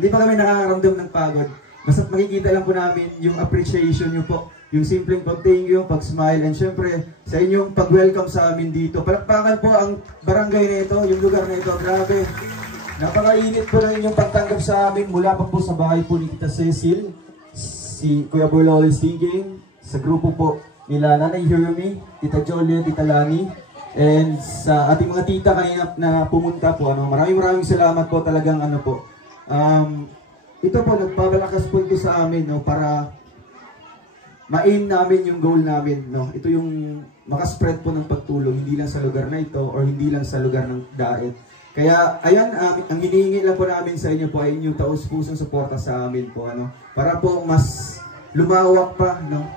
hindi pa kami nakakaramdam ng pagod. Basta makikita lang po namin yung appreciation nyo po, yung simpleng pag-thank you, pag-smile, and syempre sa inyong pag-welcome sa amin dito. Palakpakan po ang barangay na ito, yung lugar na ito, grabe. Napakainit po ng inyong pagtanggap sa amin mula pa po sa bahay po ni Tita Cecil, si Kuya Boy Lawrence Thinking, sa grupo po nila Nanay Hirumi, Tita Joliet, Tita Lani, And sa ating mga tita kanina na pumunta po, maraming salamat po talagang po. Ito po, nagpapalakas po ito sa amin, no, para ma-aim namin yung goal namin, no. Ito yung makaspread po ng pagtulong, hindi lang sa lugar na ito or hindi lang sa lugar ng Daet. Kaya, ayan, ang hinihingi lang po namin sa inyo po ay inyong taus-pusong suporta sa amin po, para po mas lumawak pa, no.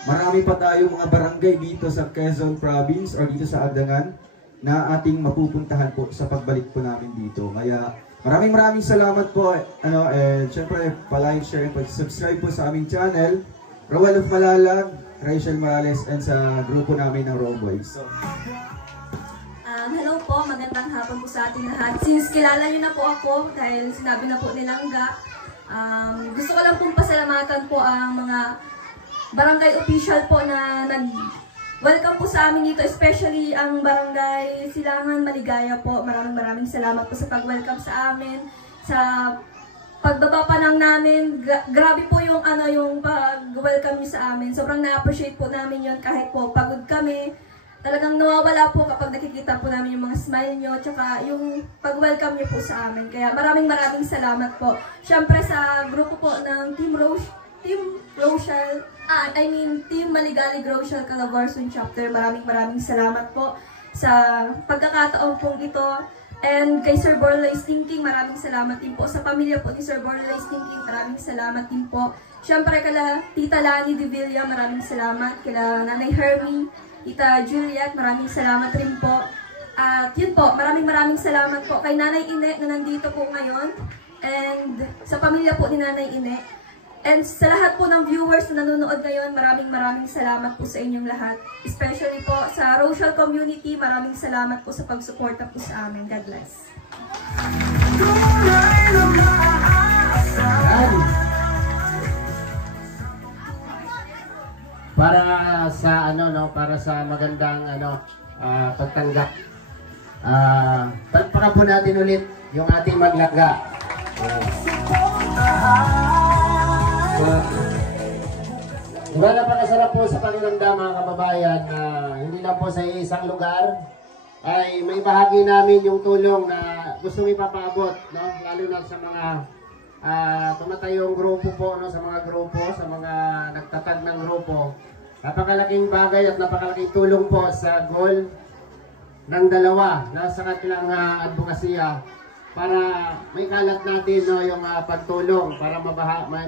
Marami pa tayong mga barangay dito sa Quezon Province or dito sa Agdangan na ating mapupuntahan po sa pagbalik po namin dito. Kaya maraming salamat po. Syempre, pa-like, share, and subscribe po sa aming channel, Roel of Malalag, Rachel Morales, and sa grupo namin ng Roboys. Hello po, magandang hapon po sa ating lahat. Since kilala niyo na po ako, dahil sinabi na po nilang gusto ko lang pong pasalamatan po ang mga barangay official po na nag-welcome po sa amin dito, especially ang barangay Silangan, Maligaya po. Maraming salamat po sa pag-welcome sa amin. Sa pagbaba pa lang namin, grabe po yung yung pag-welcome niyo sa amin. Sobrang na-appreciate po namin yon kahit po pagod kami. Talagang nawawala po kapag nakikita po namin yung mga smile nyo, tsaka yung pag-welcome nyo po sa amin. Kaya maraming salamat po. Siyempre sa grupo po ng Team Maligalig Rochelle Calabarzon Chapter, maraming salamat po sa pagkakataon pong ito. And kay Sir Borlais Thinking, maraming salamat din po. Sa pamilya po ni Sir Borlais Thinking, maraming salamat din po. Siyempre kala Tita Lani de Villa, maraming salamat. Kala Nanay Hermie, Tita Juliet, maraming salamat rin po. At yun po, maraming salamat po kay Nanay Ine na nandito po ngayon. And sa pamilya po ni Nanay Ine. And sa lahat po ng viewers na nanonood ngayon, maraming salamat po sa inyong lahat. Especially po sa Rochelle community, maraming salamat po sa pagsuporta po sa amin. God bless. Para sa para sa magandang pagtanggap. Palpakan po natin ulit yung ating maglangga. Diba napakasarap po sa pakiramdam mga kababayan na hindi lang po sa isang lugar ay may bahagi namin yung tulong na gustong ipapaabot, no? Lalo na sa mga tumatayong grupo po, no? Sa mga grupo, sa mga nagtatag ng grupo. Napakalaking bagay at napakalaking tulong po sa goal ng dalawa na sa kanilang advokasya para may kalat natin, no, yung pagtulong para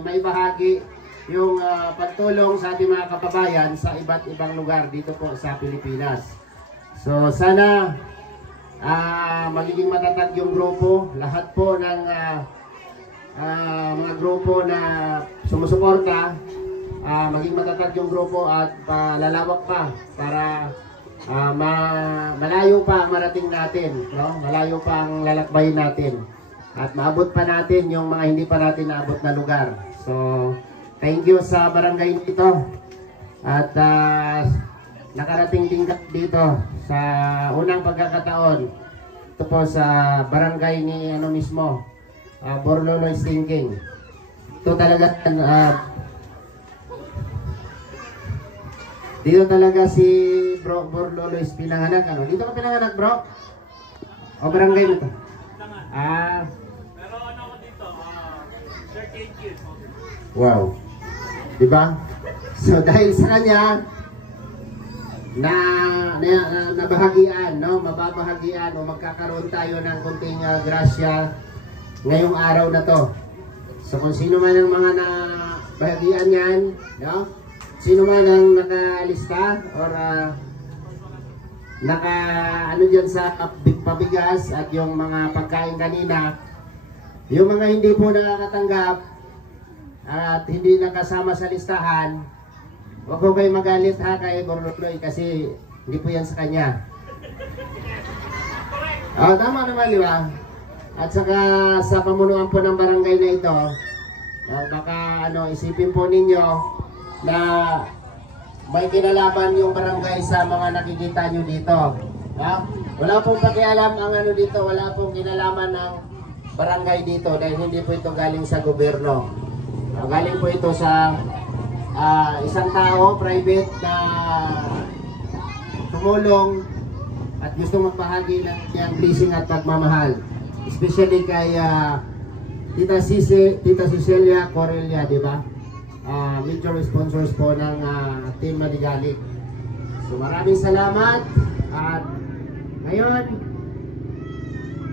may bahagi yung pagtulong sa ating mga kababayan sa iba't ibang lugar dito po sa Pilipinas. So sana magiging matatag yung grupo, lahat po ng mga grupo na sumusuporta, maging matatag yung grupo at lalawak pa para malayo pa ang marating natin, no? Malayo pa ang lalakbayin natin at maabot pa natin yung mga hindi pa natin naabot na lugar. So thank you sa barangay nito at nakarating din dito sa unang pagkakataon. Ito po sa barangay ni mismo, Borloloy Thinking. Ito talaga dito talaga si Bro Borloloy pinanganak, Dito ka pinanganak, bro? O barangay mo to? Pero ako dito, 38 years. Wow. Diba? So dahil sa kanya nabahagian, no? Mababahagian o magkakaroon tayo ng kunting grasya ngayong araw na to. So kung sino man ang mga nabahagian yan, no? Sino man ang nakalista or dyan sa pabigas at yung mga pagkain kanina, yung mga hindi po nakakatanggap at hindi nakasama sa listahan, huwag po kayo magalit kay Borloloy kasi hindi po yan sa kanya. Tama naman, di ba? At saka sa pamunuan po ng barangay na ito, baka isipin po ninyo na may kinalaman yung barangay sa mga nakikita nyo dito. Wala pong pakialam ang dito, wala pong kinalaman ng barangay dito dahil hindi po ito galing sa gobyerno. Galing po ito sa isang tao, private, na tumulong at gusto magbahagi ng kanyang blessing at pagmamahal. Especially kay Tita Cecilia Corelia, di ba? Major sponsors po ng Team Maligalig. So maraming salamat at ngayon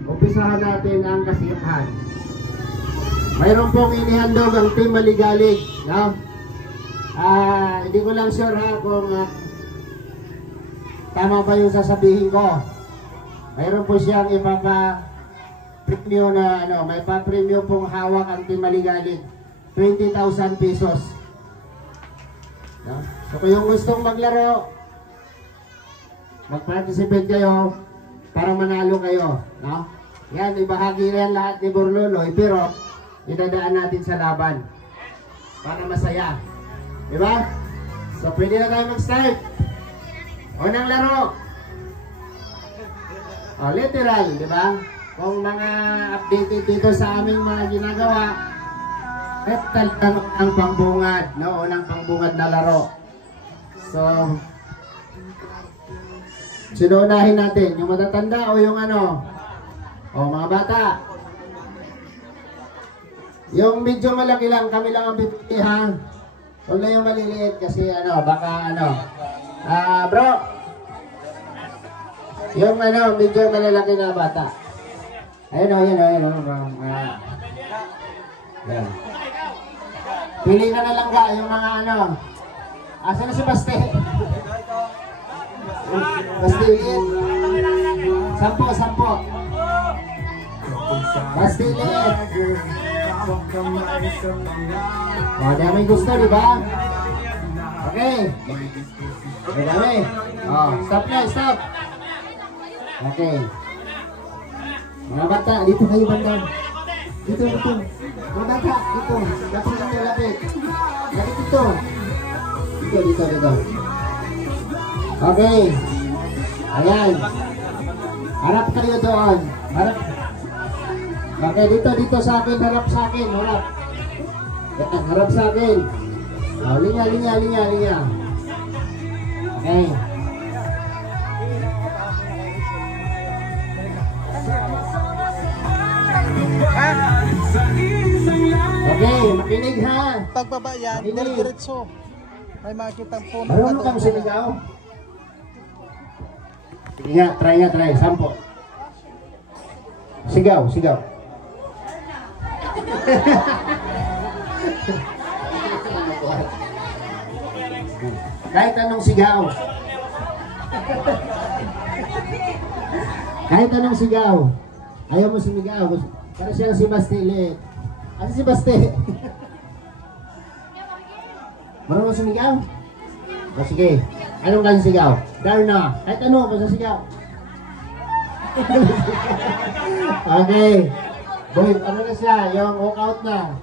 umpisahan natin ang kasiyahan. Mayroon pong inihandog ang Team Maligalig, no? Hindi ko lang sure ha kung tama ba yung sasabihin ko. Mayroon po siyang ipapa-premium na may pa-premium pong hawak ang Team Maligalig. 20,000 pesos. No? So kung yung gustong maglaro, mag-participate kayo para manalo kayo, no? Yan, ibahagi na yan lahat ni Borloloy, pero idadaan natin sa laban para masaya. Diba? So pwede na tayo mag-start. Unang laro. Literal, diba? Kung mga updated dito sa aming mga ginagawa, ang pangbungad, no? Unang pangbungad na laro. So sinuunahin natin, yung matatanda o yung mga bata. Yung medyo malaki lang, kami lang ang pipili ha. Huwag na yung maliliit kasi baka bro. Yung medyo malalaki na bata. Ayun. Yan. Pili ka na lang ka, yung mga Asa na si Baste? Bastilit. 10. Bastilit. Dami gusto, di ba? Okay. Dami. Stop na, stop. Okay. Mga bata, dito kayo banda. Dito. Mga bata, dito. Lapit dito, lapit. Lapit dito. Dito. Okay. Ayan. Harap kayo doon. Harap. Okay, dito sa akin. Harap sa akin. Harap. Yan, harap sa akin. Linya. Okay. Okay, makinig ha. Pagbaba yan, diretso. May makikita po. Marunong kang sumigaw? Sige nga, try. 10. Sigaw. Kahit anong sigaw. Ayaw mo sumigaw. Para siya si Bastilit. Ano si Baste? Marunong sumigaw? O sige. Anong kasi sigaw? Darna. Kahit basta sigaw. Okay. Boy, na siya? Yung walkout na.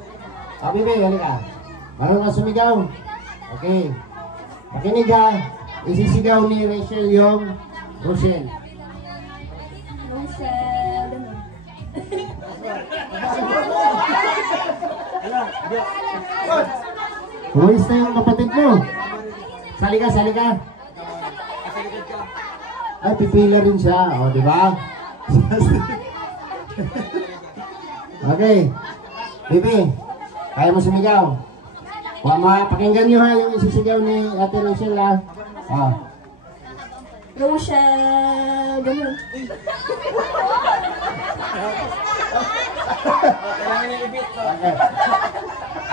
Bibi, halika. Marunong sumigaw? Okay. Makinig ha. Isisigaw ni Rachel yung Rochelle. Uwis na yung kapatid mo. Sali ka. Ay, pipila rin siya. O, di ba? Okay. Bibi, kaya mo sumigaw. Pakinggan nyo ha yung isisigaw ni Ate Rochelle ha. Rochelle, ganun. Kailangan yung ibit. Okay.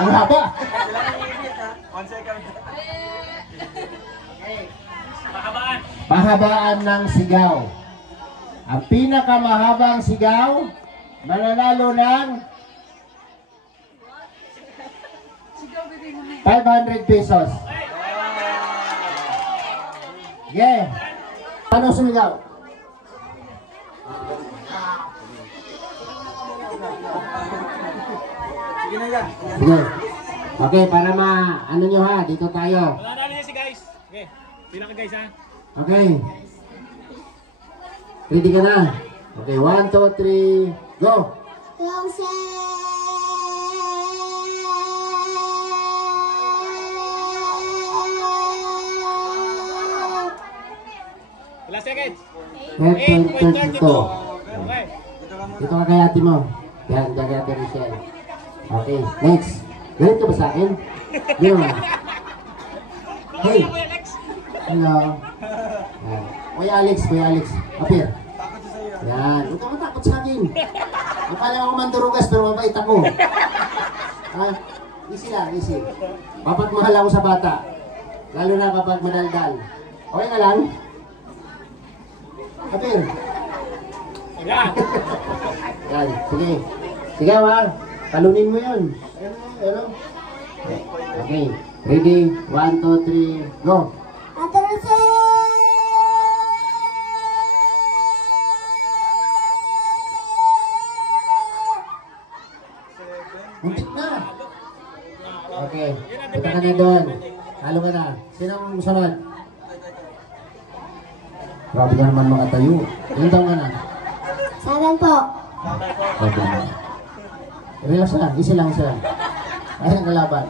Ang haba. Kailangan yung ibit ha. 1 second. Okay. Pahabaan ng sigaw. Ang pinakamahabang sigaw, mananalo ng 500 pesos. Yeah. Paano sumigaw? Sige. Okay, para ano nyo ha, dito tayo. Mananalo niya si guys. Okay, pila ka guys ha. Okay. Ready ka na? Okay, 1, 2, 3, go! Last seconds. 8.32. Dito ka kay ate mo. Yan, dyan kay ate Michelle. Okay, next. Galit ka ba sa akin? Di naman. Hey! Hello. Yan. Kuya Alex, appear. Yan, huwag ka matakot sa akin. Akala ako mandurugas pero mabait ako. Easy lang, easy. Mapagmahal ako sa bata. Lalo na kapag madaldal. Okay na lang? Appear. Yan, sige. Sige ha, talunin mo yun. Ano? Okay, ready? 1, 2, 3, go! Muntik na! Okay, punta ka na doon. Halo ka na. Sino ang sunod? Grabe ka naman makatayo. Ilan taong ka na? 7 po. Okay. Relax lang, isa lang siya. Ay, ang kalaban.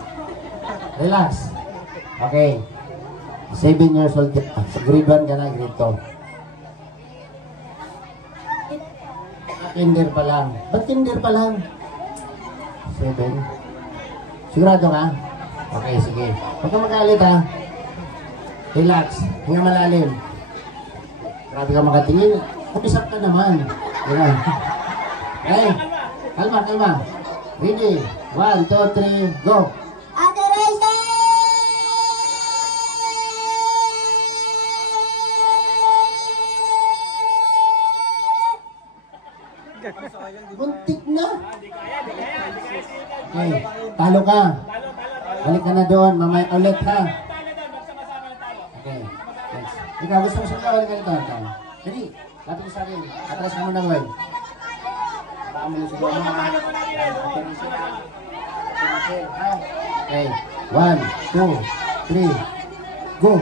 Relax. Okay. 7 years old ka. Sa grade 1 ka na, grade 2. Kinder pa lang. Ba't kinder pa lang? 7. Sigurado ka? Okay, sige. Huwag ka magalit ha. Relax. Hinga malalim. Grabe ka makatingin. Kumisap ka naman. Ayan. Okay. Kalma. Ready? 1, 2, 3, go! Ate Rachel! Buntik na! Okay, talo ka. Balik ka na doon, mamaya ulit ha. Okay, thanks. Ikaw, gusto mo siya balik ka nito? Dali, lapit sa akin. Atras ka muna, boy. Baka mo na siguro mga... Okay, 1, 2, 3, go!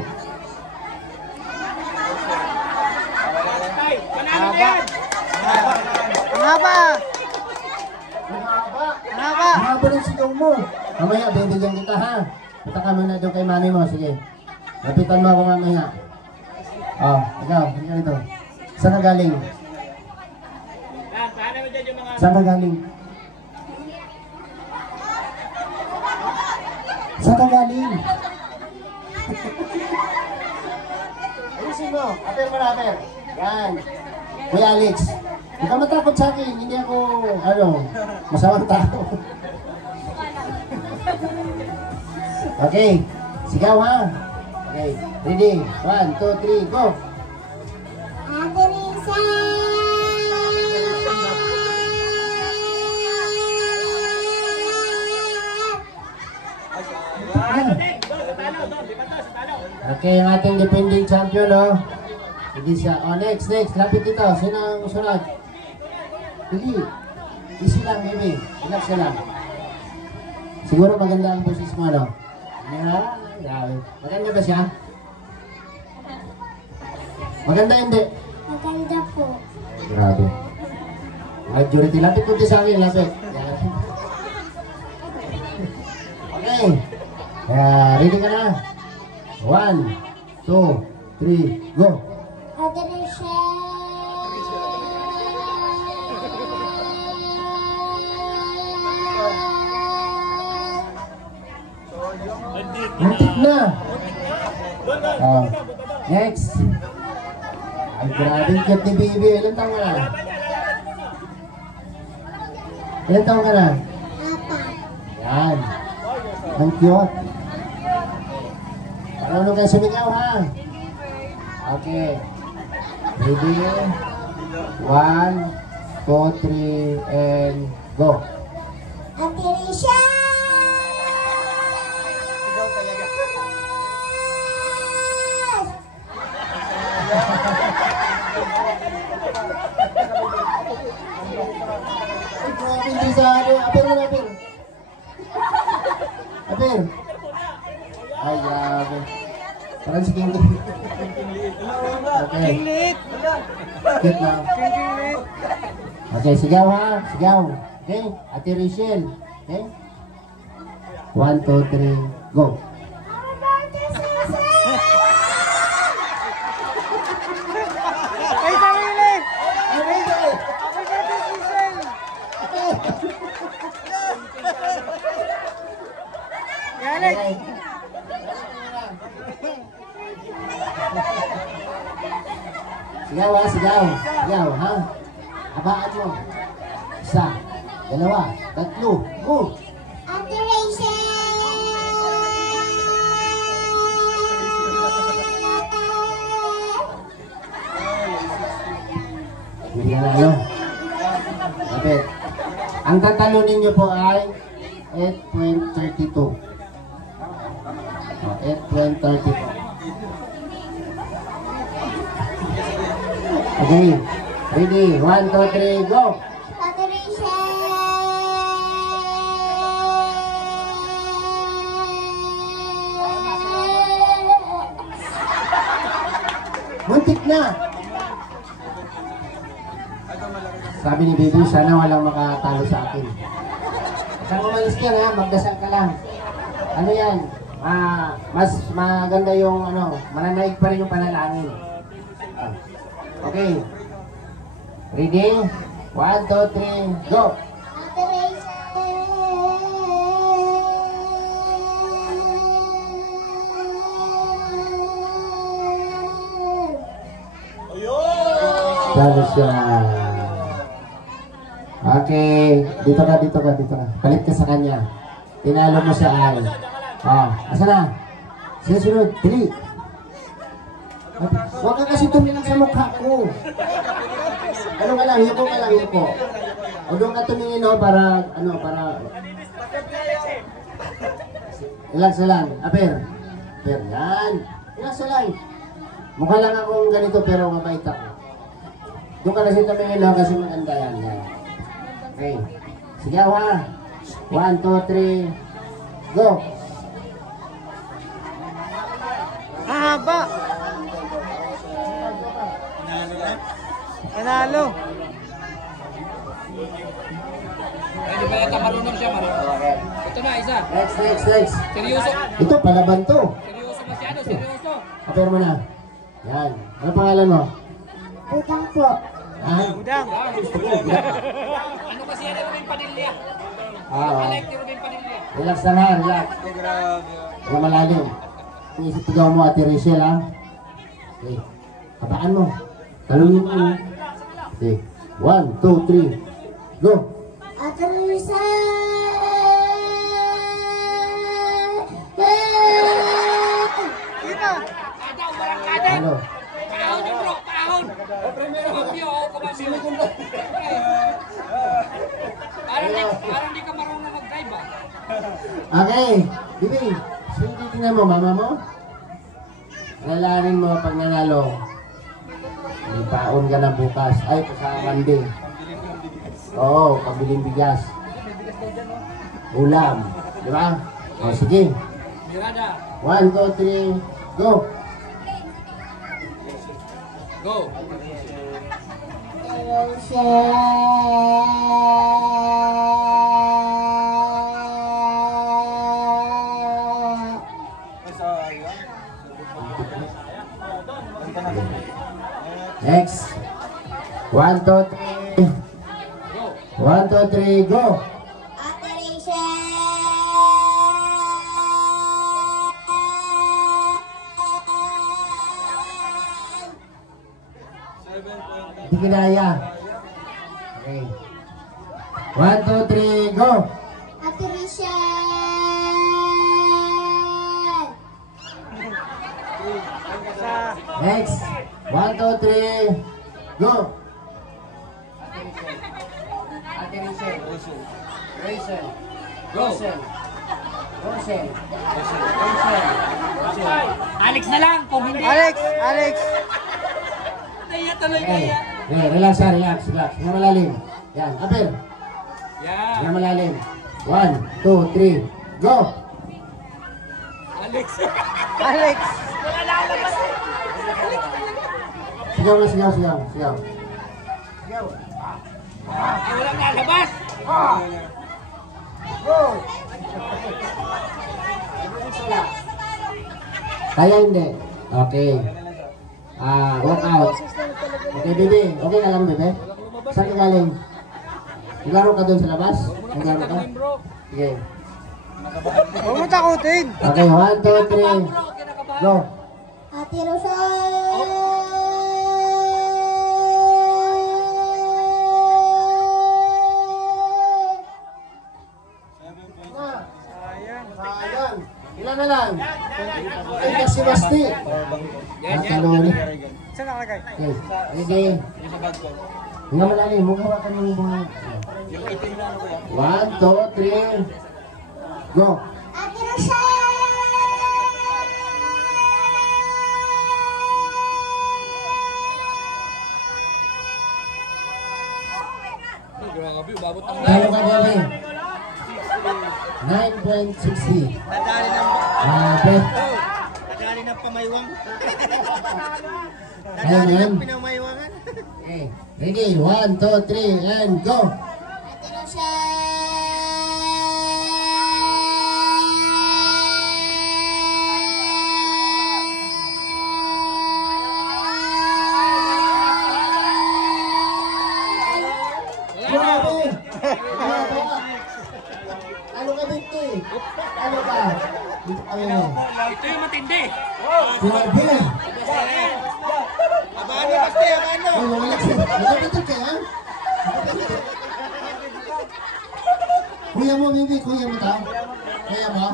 Mahaba ng sigaw mo. Mamaya, bibigyan kita ha. Punta ka muna doon kay mami mo. Sige. Lapitan mo ako mamaya. Ikaw. Hindi ka rito. Saan ka galing? Saan ka galing? Saan ka galing? Ayusin mo. Apel mo na, apel. Yan. Kuya Alex. Huwag ka matakot sa akin, hindi ako, masamang tao. Okay, sigaw ha. Okay, ready? 1, 2, 3, go! Ate Risa! Okay, yung ating defending champion, Hindi siya. Next. Lapit dito. Sino ang sunod? Hindi. Easy lang, baby. Relax ka lang. Siguro maganda ang boses mo, Yeah. Maganda ba siya? Maganda hindi? Maganda po. Grabe. Majority. Lapit po sa akin. Lapit. Okay. Ready ka na? 1, 2, 3, go! Ate Rachel! Muntik na! Next! Ay, grabe cute ni baby. Ilan taong ka na? Ilan taong ka na? 4. Yan. Ang cute. Marunong kayo sumigaw ha? Okay. Ready? 1, 2, 3, and go. Ate Rachel! Hindi sa ano. Apir. Ay, grabe. Parang si King Lit. Okay. Cute lang. Okay, sigaw ha. Sigaw. Okay, Ate Rachel. Okay. 1, 2, 3, go. Ay, Habaan mo. Isa, dalawa, tatlo, go! Ate Rachel! Hindi na ano? Kapit. Ang tatalunin nyo po ay 8.32. 8.32. Okay. Ready? 1, 2, 3, go! Ate Rachel! Muntik na! Sabi ni Baby, sana walang makatalo sa akin. Saan umalis ka na, magdasal ka lang. Ano yan? Mas maganda yung mananaig pa rin yung panalangin. Okay. Ready? 1, 2, 3, go! Ate Rachel! Talo siya. Okay. Dito ka. Palit ka sa kanya. Tinalo mo siya ay. Asa na? Sunod. Dili. Huwag ka kasi tumingin sa mukha ko. Ano ka lang, yuko ka lang, yuko. O doon ka tumingin, para. Relax lang. Aper, yan. Relax lang. Mukha lang akong ganito, pero mabait ako. Doon ka kasi tumingin, kasi maganda yan. Okay. Sige, 1, 2, 3, go! Haba! Panalo! Hindi ba yata marunong siya? Ito na, isa. Next. Seryoso. Ito, palaban to. Seryoso masyado, seryoso. Aper mo na. Yan. Ano pangalan mo? Utang po. Udang. Ano kasi yan, Ruben Padilla? Like ni Ruben Padilla. Relax lang ha, relax. Wala malalim. Iisip ko mo, Ate Rachel, ha? Okay. Habaan mo. Talunin mo. Okay. 1, 2, 3. Go! Ate Rachel! Ano? Paahon yung bro, paahon! Kumabyo, kumabyo. Parang di ka marunong mag-drive, ah. Okay. Bibi, sinitignan mo, mama mo? Nalarin mo pag nanalo. May paon ka na bukas. Ay, sa Monday. Oo, pabiling bigas. Ulam. Di ba? O, sige. 1, 2, 3, go! Go! Next. 1, 2, 3. 1, 2, 3, go! Ate Rachel! Hindi kinaya. Okay. 1, 2, 3, go! Ate Rachel! Next. 1, 2, 3, go! Ate Rachel. Rachel. Rachel. Rachel. Alex na lang, kung hindi. Alex! Kaya tuloy Okay. kaya. Okay, relax. Nga malalim. Yan, Aper. Yan. Nga malalim. 1, 2, 3, go! Alex. Wala na ako mas. Sigaw. Ay, walang lalabas. Kaya hindi. Okay. Walk out. Okay, Bibi. Okay ka lang, Bibi? Saan ka galing? Naglaro ka doon sa labas? Naglaro ka? Sige. Huwag mo takutin! Okay, 1, 2, 3. Go! Ate Rachel! Ilan na lang? Ay, kasi Basti. Tatanong ulit. Saan nakalagay? Okay. Sige. Tingnan mo lang eh. Mukha ka ng mga... 1, 2, 3. Go. Ate Rochelle! Grabe, umabot ang Kalo ka gabi. 9.60. Nadali ng... Grabe. Nadali ng pamaywang. Ayan, Nadali yan. ng pinamaywangan. Okay. Ready? 1, 2, 3, and go. Ate Rochelle! Grabe! Grabe! Ano ka, Binti? Ano ka? Ano? Ito yung matindi. Grabe! Abaan mo, Basti, abaan mo. Ay, wala siya. Nakabitin ka, ha? Kuya mo, Bibi. Kuya mo ta. Kuya mo.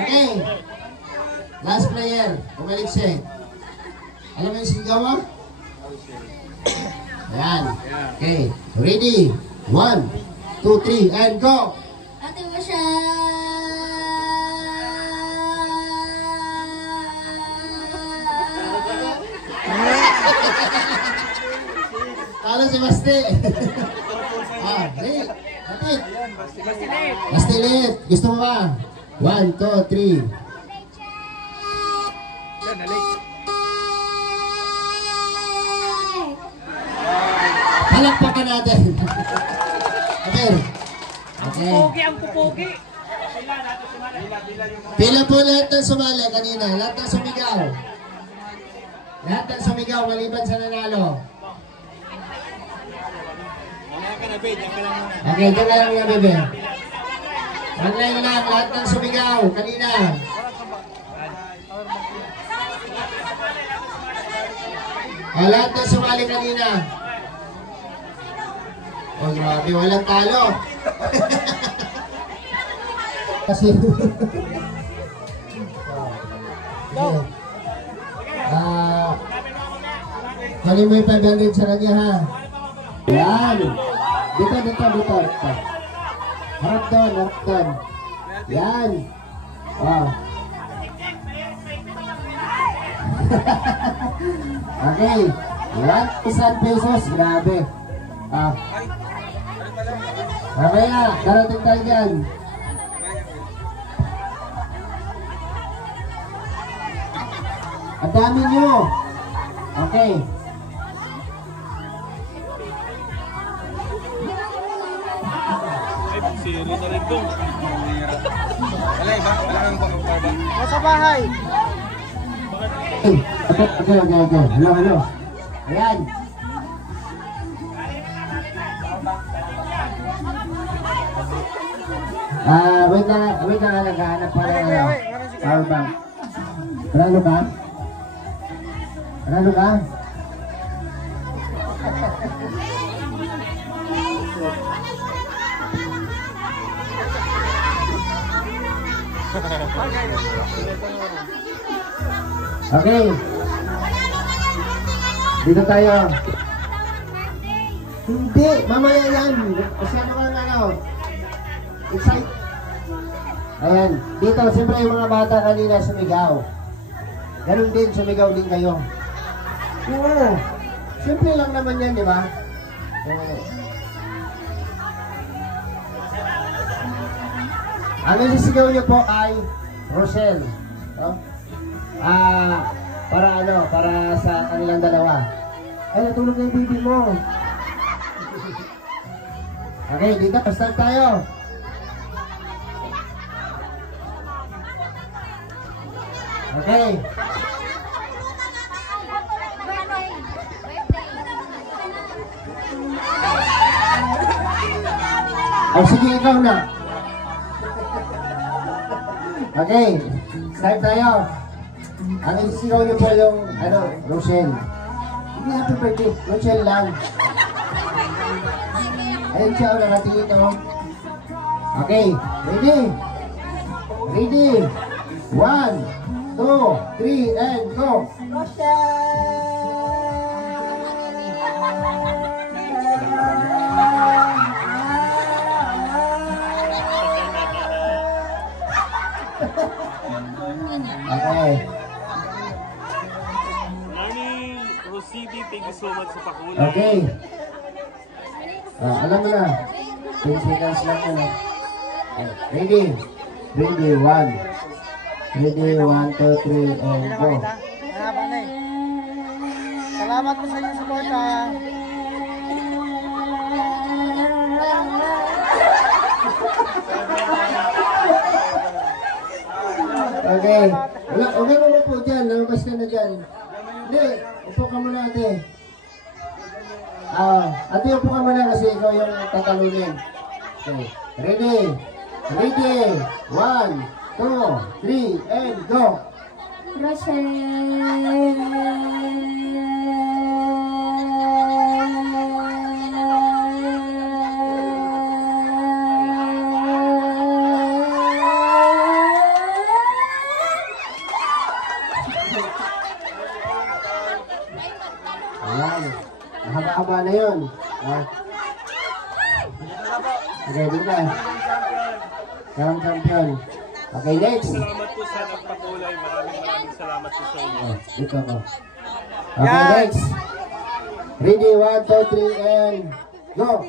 Okay. Last player. Bumalik siya. Alam mo yung sigaw mo? Ayan. Okay. Ready? 1, 2, 3, and go! Ate Rochelle! Talo si Basti. Hey, lapit. Basti lit. Gusto mo ba? 1, 2, 3. Yan, halik. Palakpakan natin. Okay. Okay. Pupugi ang pupugi. Pila po lahat ng sumali kanina. Lahat ng sumigaw. Lahat ng sumigaw maliban sa nanalo. Okay, ito na lang yung bebe. Online lang, lahat ng sumigaw kanina. Lahat ng sumali kanina. Oh, grabe, walang talo. Kasi kunin mo yung 500 sa kanya, ha? Yan. Dito. Harap doon. Yan. Oh. Okay. 1,000 pesos. Grabe. Mamaya, darating tayo dyan. Ang dami nyo. Okay. Ay, siri na rin doon. Wala iba? Wala kang pagkakaba? Nasa bahay. Okay. Hello. Ayan. Wait na, naghahanap pa ng power bank. Panalo ka? Okay. Dito tayo. Hindi, mamaya yan. Kasi excite. Ayan, dito, siyempre yung mga bata kanina sumigaw. Ganun din, sumigaw din kayo. Oo, siyempre lang naman yan, di ba? Ang sisigaw niyo po ay Rochelle. Para sa kanilang dalawa. Ay, natulog na yung baby mo. Okay, dito, start tayo. Okay. Sige, ikaw na. Okay, start tayo. Ang isisigaw niyo po yung, Rochelle. Hindi happy birthday, Rochelle lang. Ayun siya, nakatingin o. Okay, ready? Ready? 1, 2, 3, and go! Okay. Nani Rosidi, thank you so much sa pakulay. Okay. Alam mo na. 10 seconds lang mo. Ready? Ready, 1. Ready, 1, 2, 3, and go. Salamat po sa inyong suporta. Okay. Wala, okay mo po dyan. Lumabas ka na dyan. Hindi, upo ka muna ate. Ate, upo ka muna kasi ikaw yung tatalunin. Okay. Ready? Ready? 1, 2, 3, and go! Ayan. Mahaba-haba na yun. Okay, dito. Karang champion. Okay, next. Salamat po sa nagpakulay. Maraming salamat po sa inyo. Dito ko. Okay, next. Ready, 1, 2, 3, and go!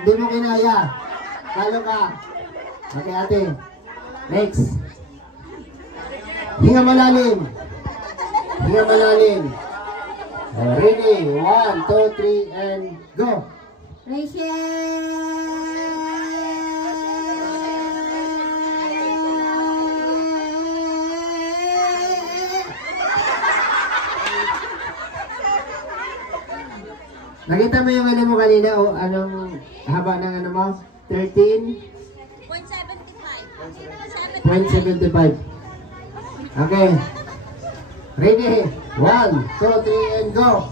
Hindi mo kinaya. Talo ka. Okay, ate. Next. Hinga malalim. Hinga malalim. Ready? 1, 2, 3, and go. Nakita mo yung ano mo kanina o anong haba ng ano mo? 13.75. Okay. Ready? 1, 2, 3, and go!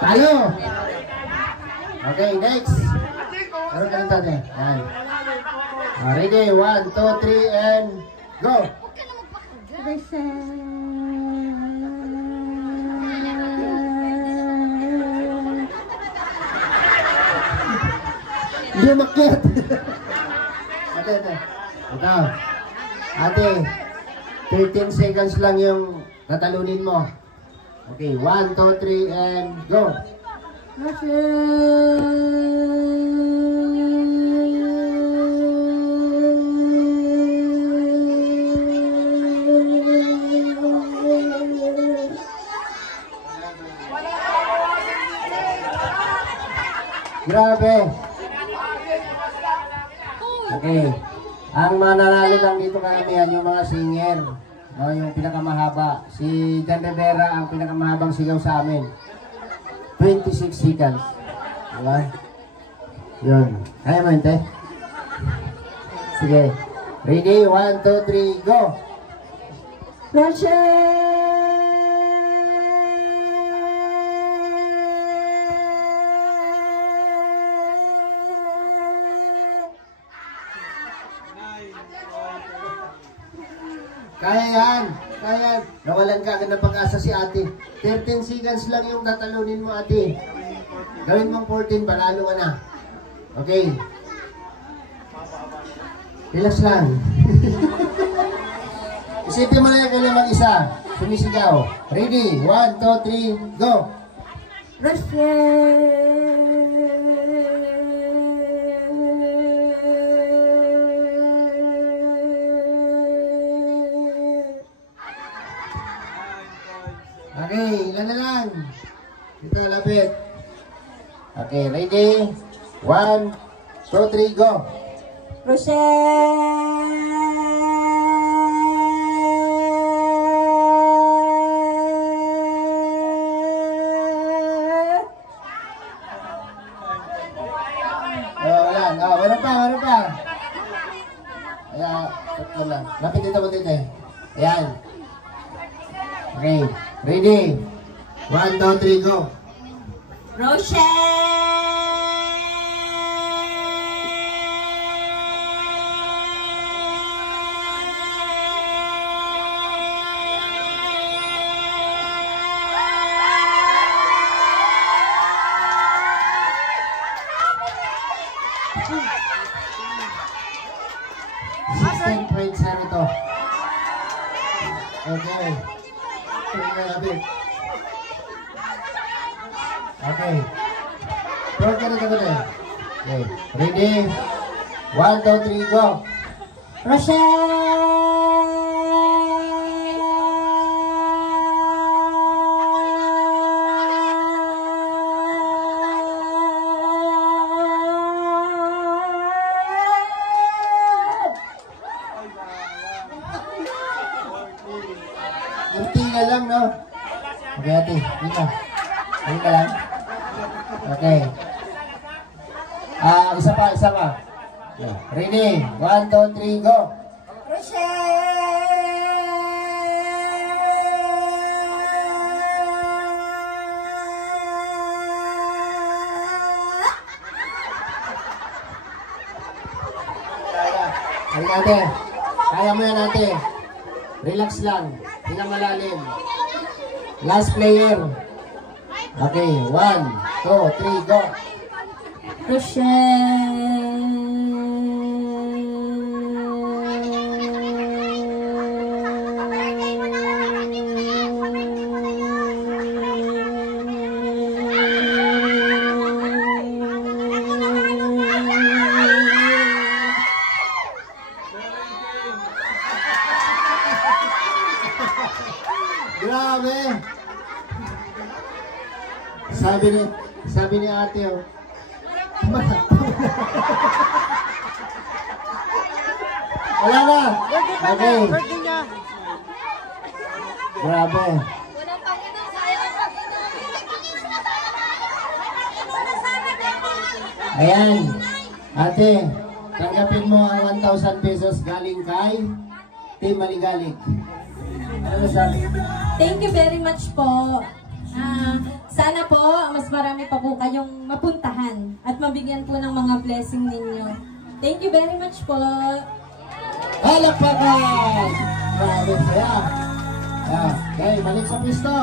Tayo! Okay, next. Ano ka nang tatay? Ready? 1, 2, 3, and go! Hindi umakyat. Ate. Ito. Ate, 13 seconds lang yung tatalunin mo. Okay, 1, 2, 3, and go! Grabe. Okay. Ang mananalo lang dito karamihan yung mga singer. Yung pinakamahaba. Si Jan Rivera ang pinakamahabang sigaw sa amin. 26 seconds. Diba? Yun. Kaya mo yun, te? Sige. Ready? 1, 2, 3, go! Kaya yan. Kaya yan. Nawalan ka agad ng pag-asa si ate. 13 seconds lang yung tatalunin mo, ate. Gawin mong 14, panalo ka na. Okay. Relax lang. Isipin mo na yung kailan mag-isa. Sumisigaw. Ready? 1, 2, 3, go! Okay, ilan na lang. Dito, lapit. Okay, ready? 1, 2, 3, go! Rochelle! Meron pa. Ayan, tatlo lang. Lapit dito mo dito eh. Ayan. Okay, ready? 1, 2, 3, go. to. Okay. Okay. Program na kami. Okay. Ready? 1, 2, 3, go. Kunti lang, no? Okay, ate. Dito. Dito lang. Okay. Isa pa. Okay. Ready? 1, 2, 3, go. Kaya mo yan, ate. Relax lang. Tingnan malalim. Last player. Okay, 1, 2, 3, go. Grabe. Sabi ni ate, oh. Wala na. Okay. Grabe. Ayan. Ate, tanggapin mo ang 1,000 pesos galing kay Team Maligalig. Ano sabi? Thank you very much po. Sana po, mas marami pa po kayong mapuntahan at mabigyan po ng mga blessing ninyo. Thank you very much po. Palakpakan! Grabe saya. Okay, balik sa pisto.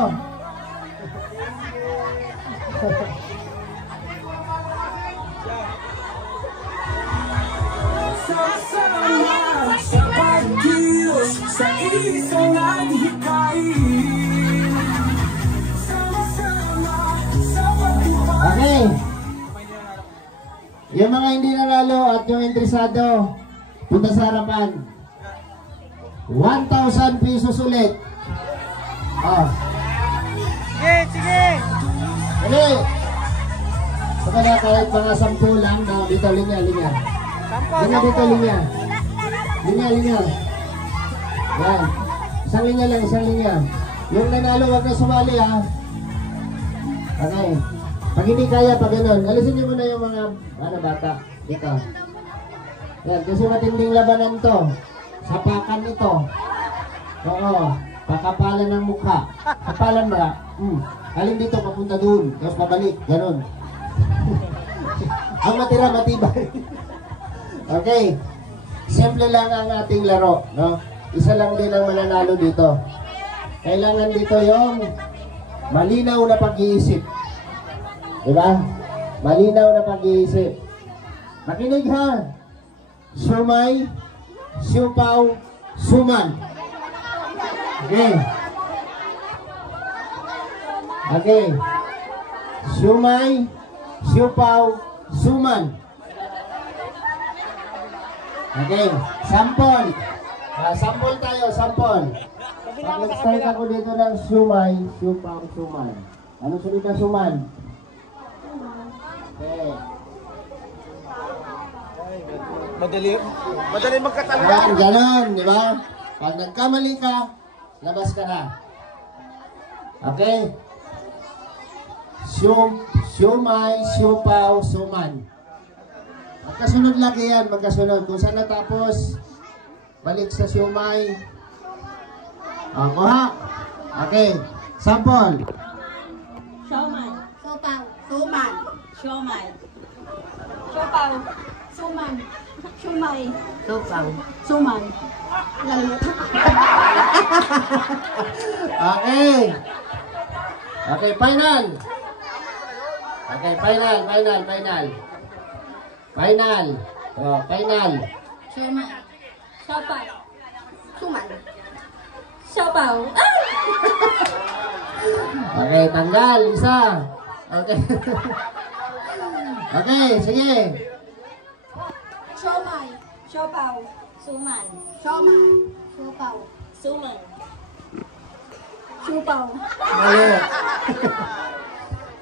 Sa pagkilos, sa isang hikain. Okay. Yung mga hindi nanalo at yung interesado, punta sa harapan. 1,000 pesos ulit. Sige. Dali. Saka na kahit mga 10 lang, no? Dito, linya. Linya dito, linya. Linya. Yan. Isang linya. Yung nanalo, wag na sumali, ha. Okay. Pag hindi kaya, pag ganun, alisin niyo muna yung mga bata. Dito. Yan, kasi matinding labanan to. Sapakan ito. Oo. Pakapalan ng mukha. Kapalan ba? Alin dito, papunta doon. Tapos pabalik. Ganun. Ang matira, matibay. Okay. Simple lang ang ating laro. No? Isa lang din ang mananalo dito. Kailangan dito yung malinaw na pag-iisip. Diba? Malinaw na pag-iisip. Makinig ha. Sumay, siupaw, suman. Okay. Sumay, siupaw, suman. Okay. Sample. Sample tayo, sample. Pag nag-start ako dito ng sumay, siupaw, suman. Anong sunod na suman? Okay. Madali magkatalaga. Ganon, di ba? Pag nagkamali ka, labas ka na. Okay? Siumay, siupaw, suman. Magkasunod lagi yan, magkasunod. Kung saan natapos, balik sa siomay. Kuha. Okay. Sample. Siomay. Sopaw. Suman. Siomay. Siopaw. Suman. Siomay. Sopaw. Suman. Nalimutan. Okay. Okay, final. Okay, final. Final. Oh, final. Siomay. Siopaw. Suman. Siopaw. Okay, tanggal. Isa. Okay. Okay, sige. Siomay. Siopaw. Suman. Siomay. Sopaw. Suman. Siopaw. Mali.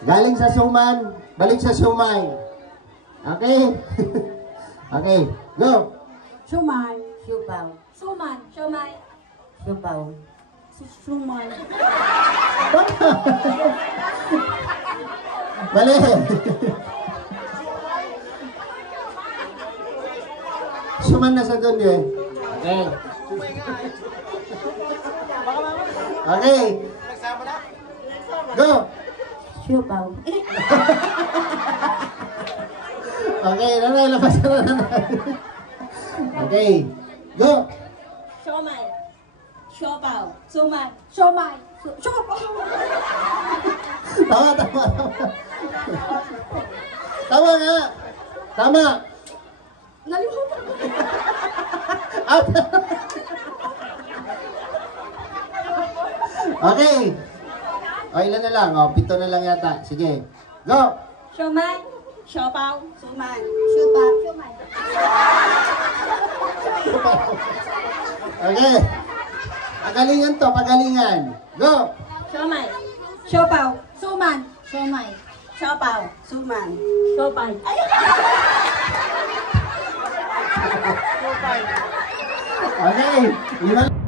Galing sa suman, balik sa siomay. Okay? Okay, go. Siomay. Supaw. Suman. Siomay. Supaw. Suman. Mali. Suman na sa doon eh. Okay. Okay. Go. Supaw. Okay, nanay, labas na nanay. Okay. Go. Siomay. Siopaw. Suman. Siomay. Siopaw. Tama. Tama nga. Tama. Nalimutan. Out. Okay. O, ilan na lang? O, 7 na lang yata. Sige. Go. Siomay. Siopaw. Suman. Sopaw. Siomay. Okay. Pagalingan to, pagalingan. Go. Siomay. Siopaw. Suman. Siomay. Siopaw. Suman. Siopay. Okay. 5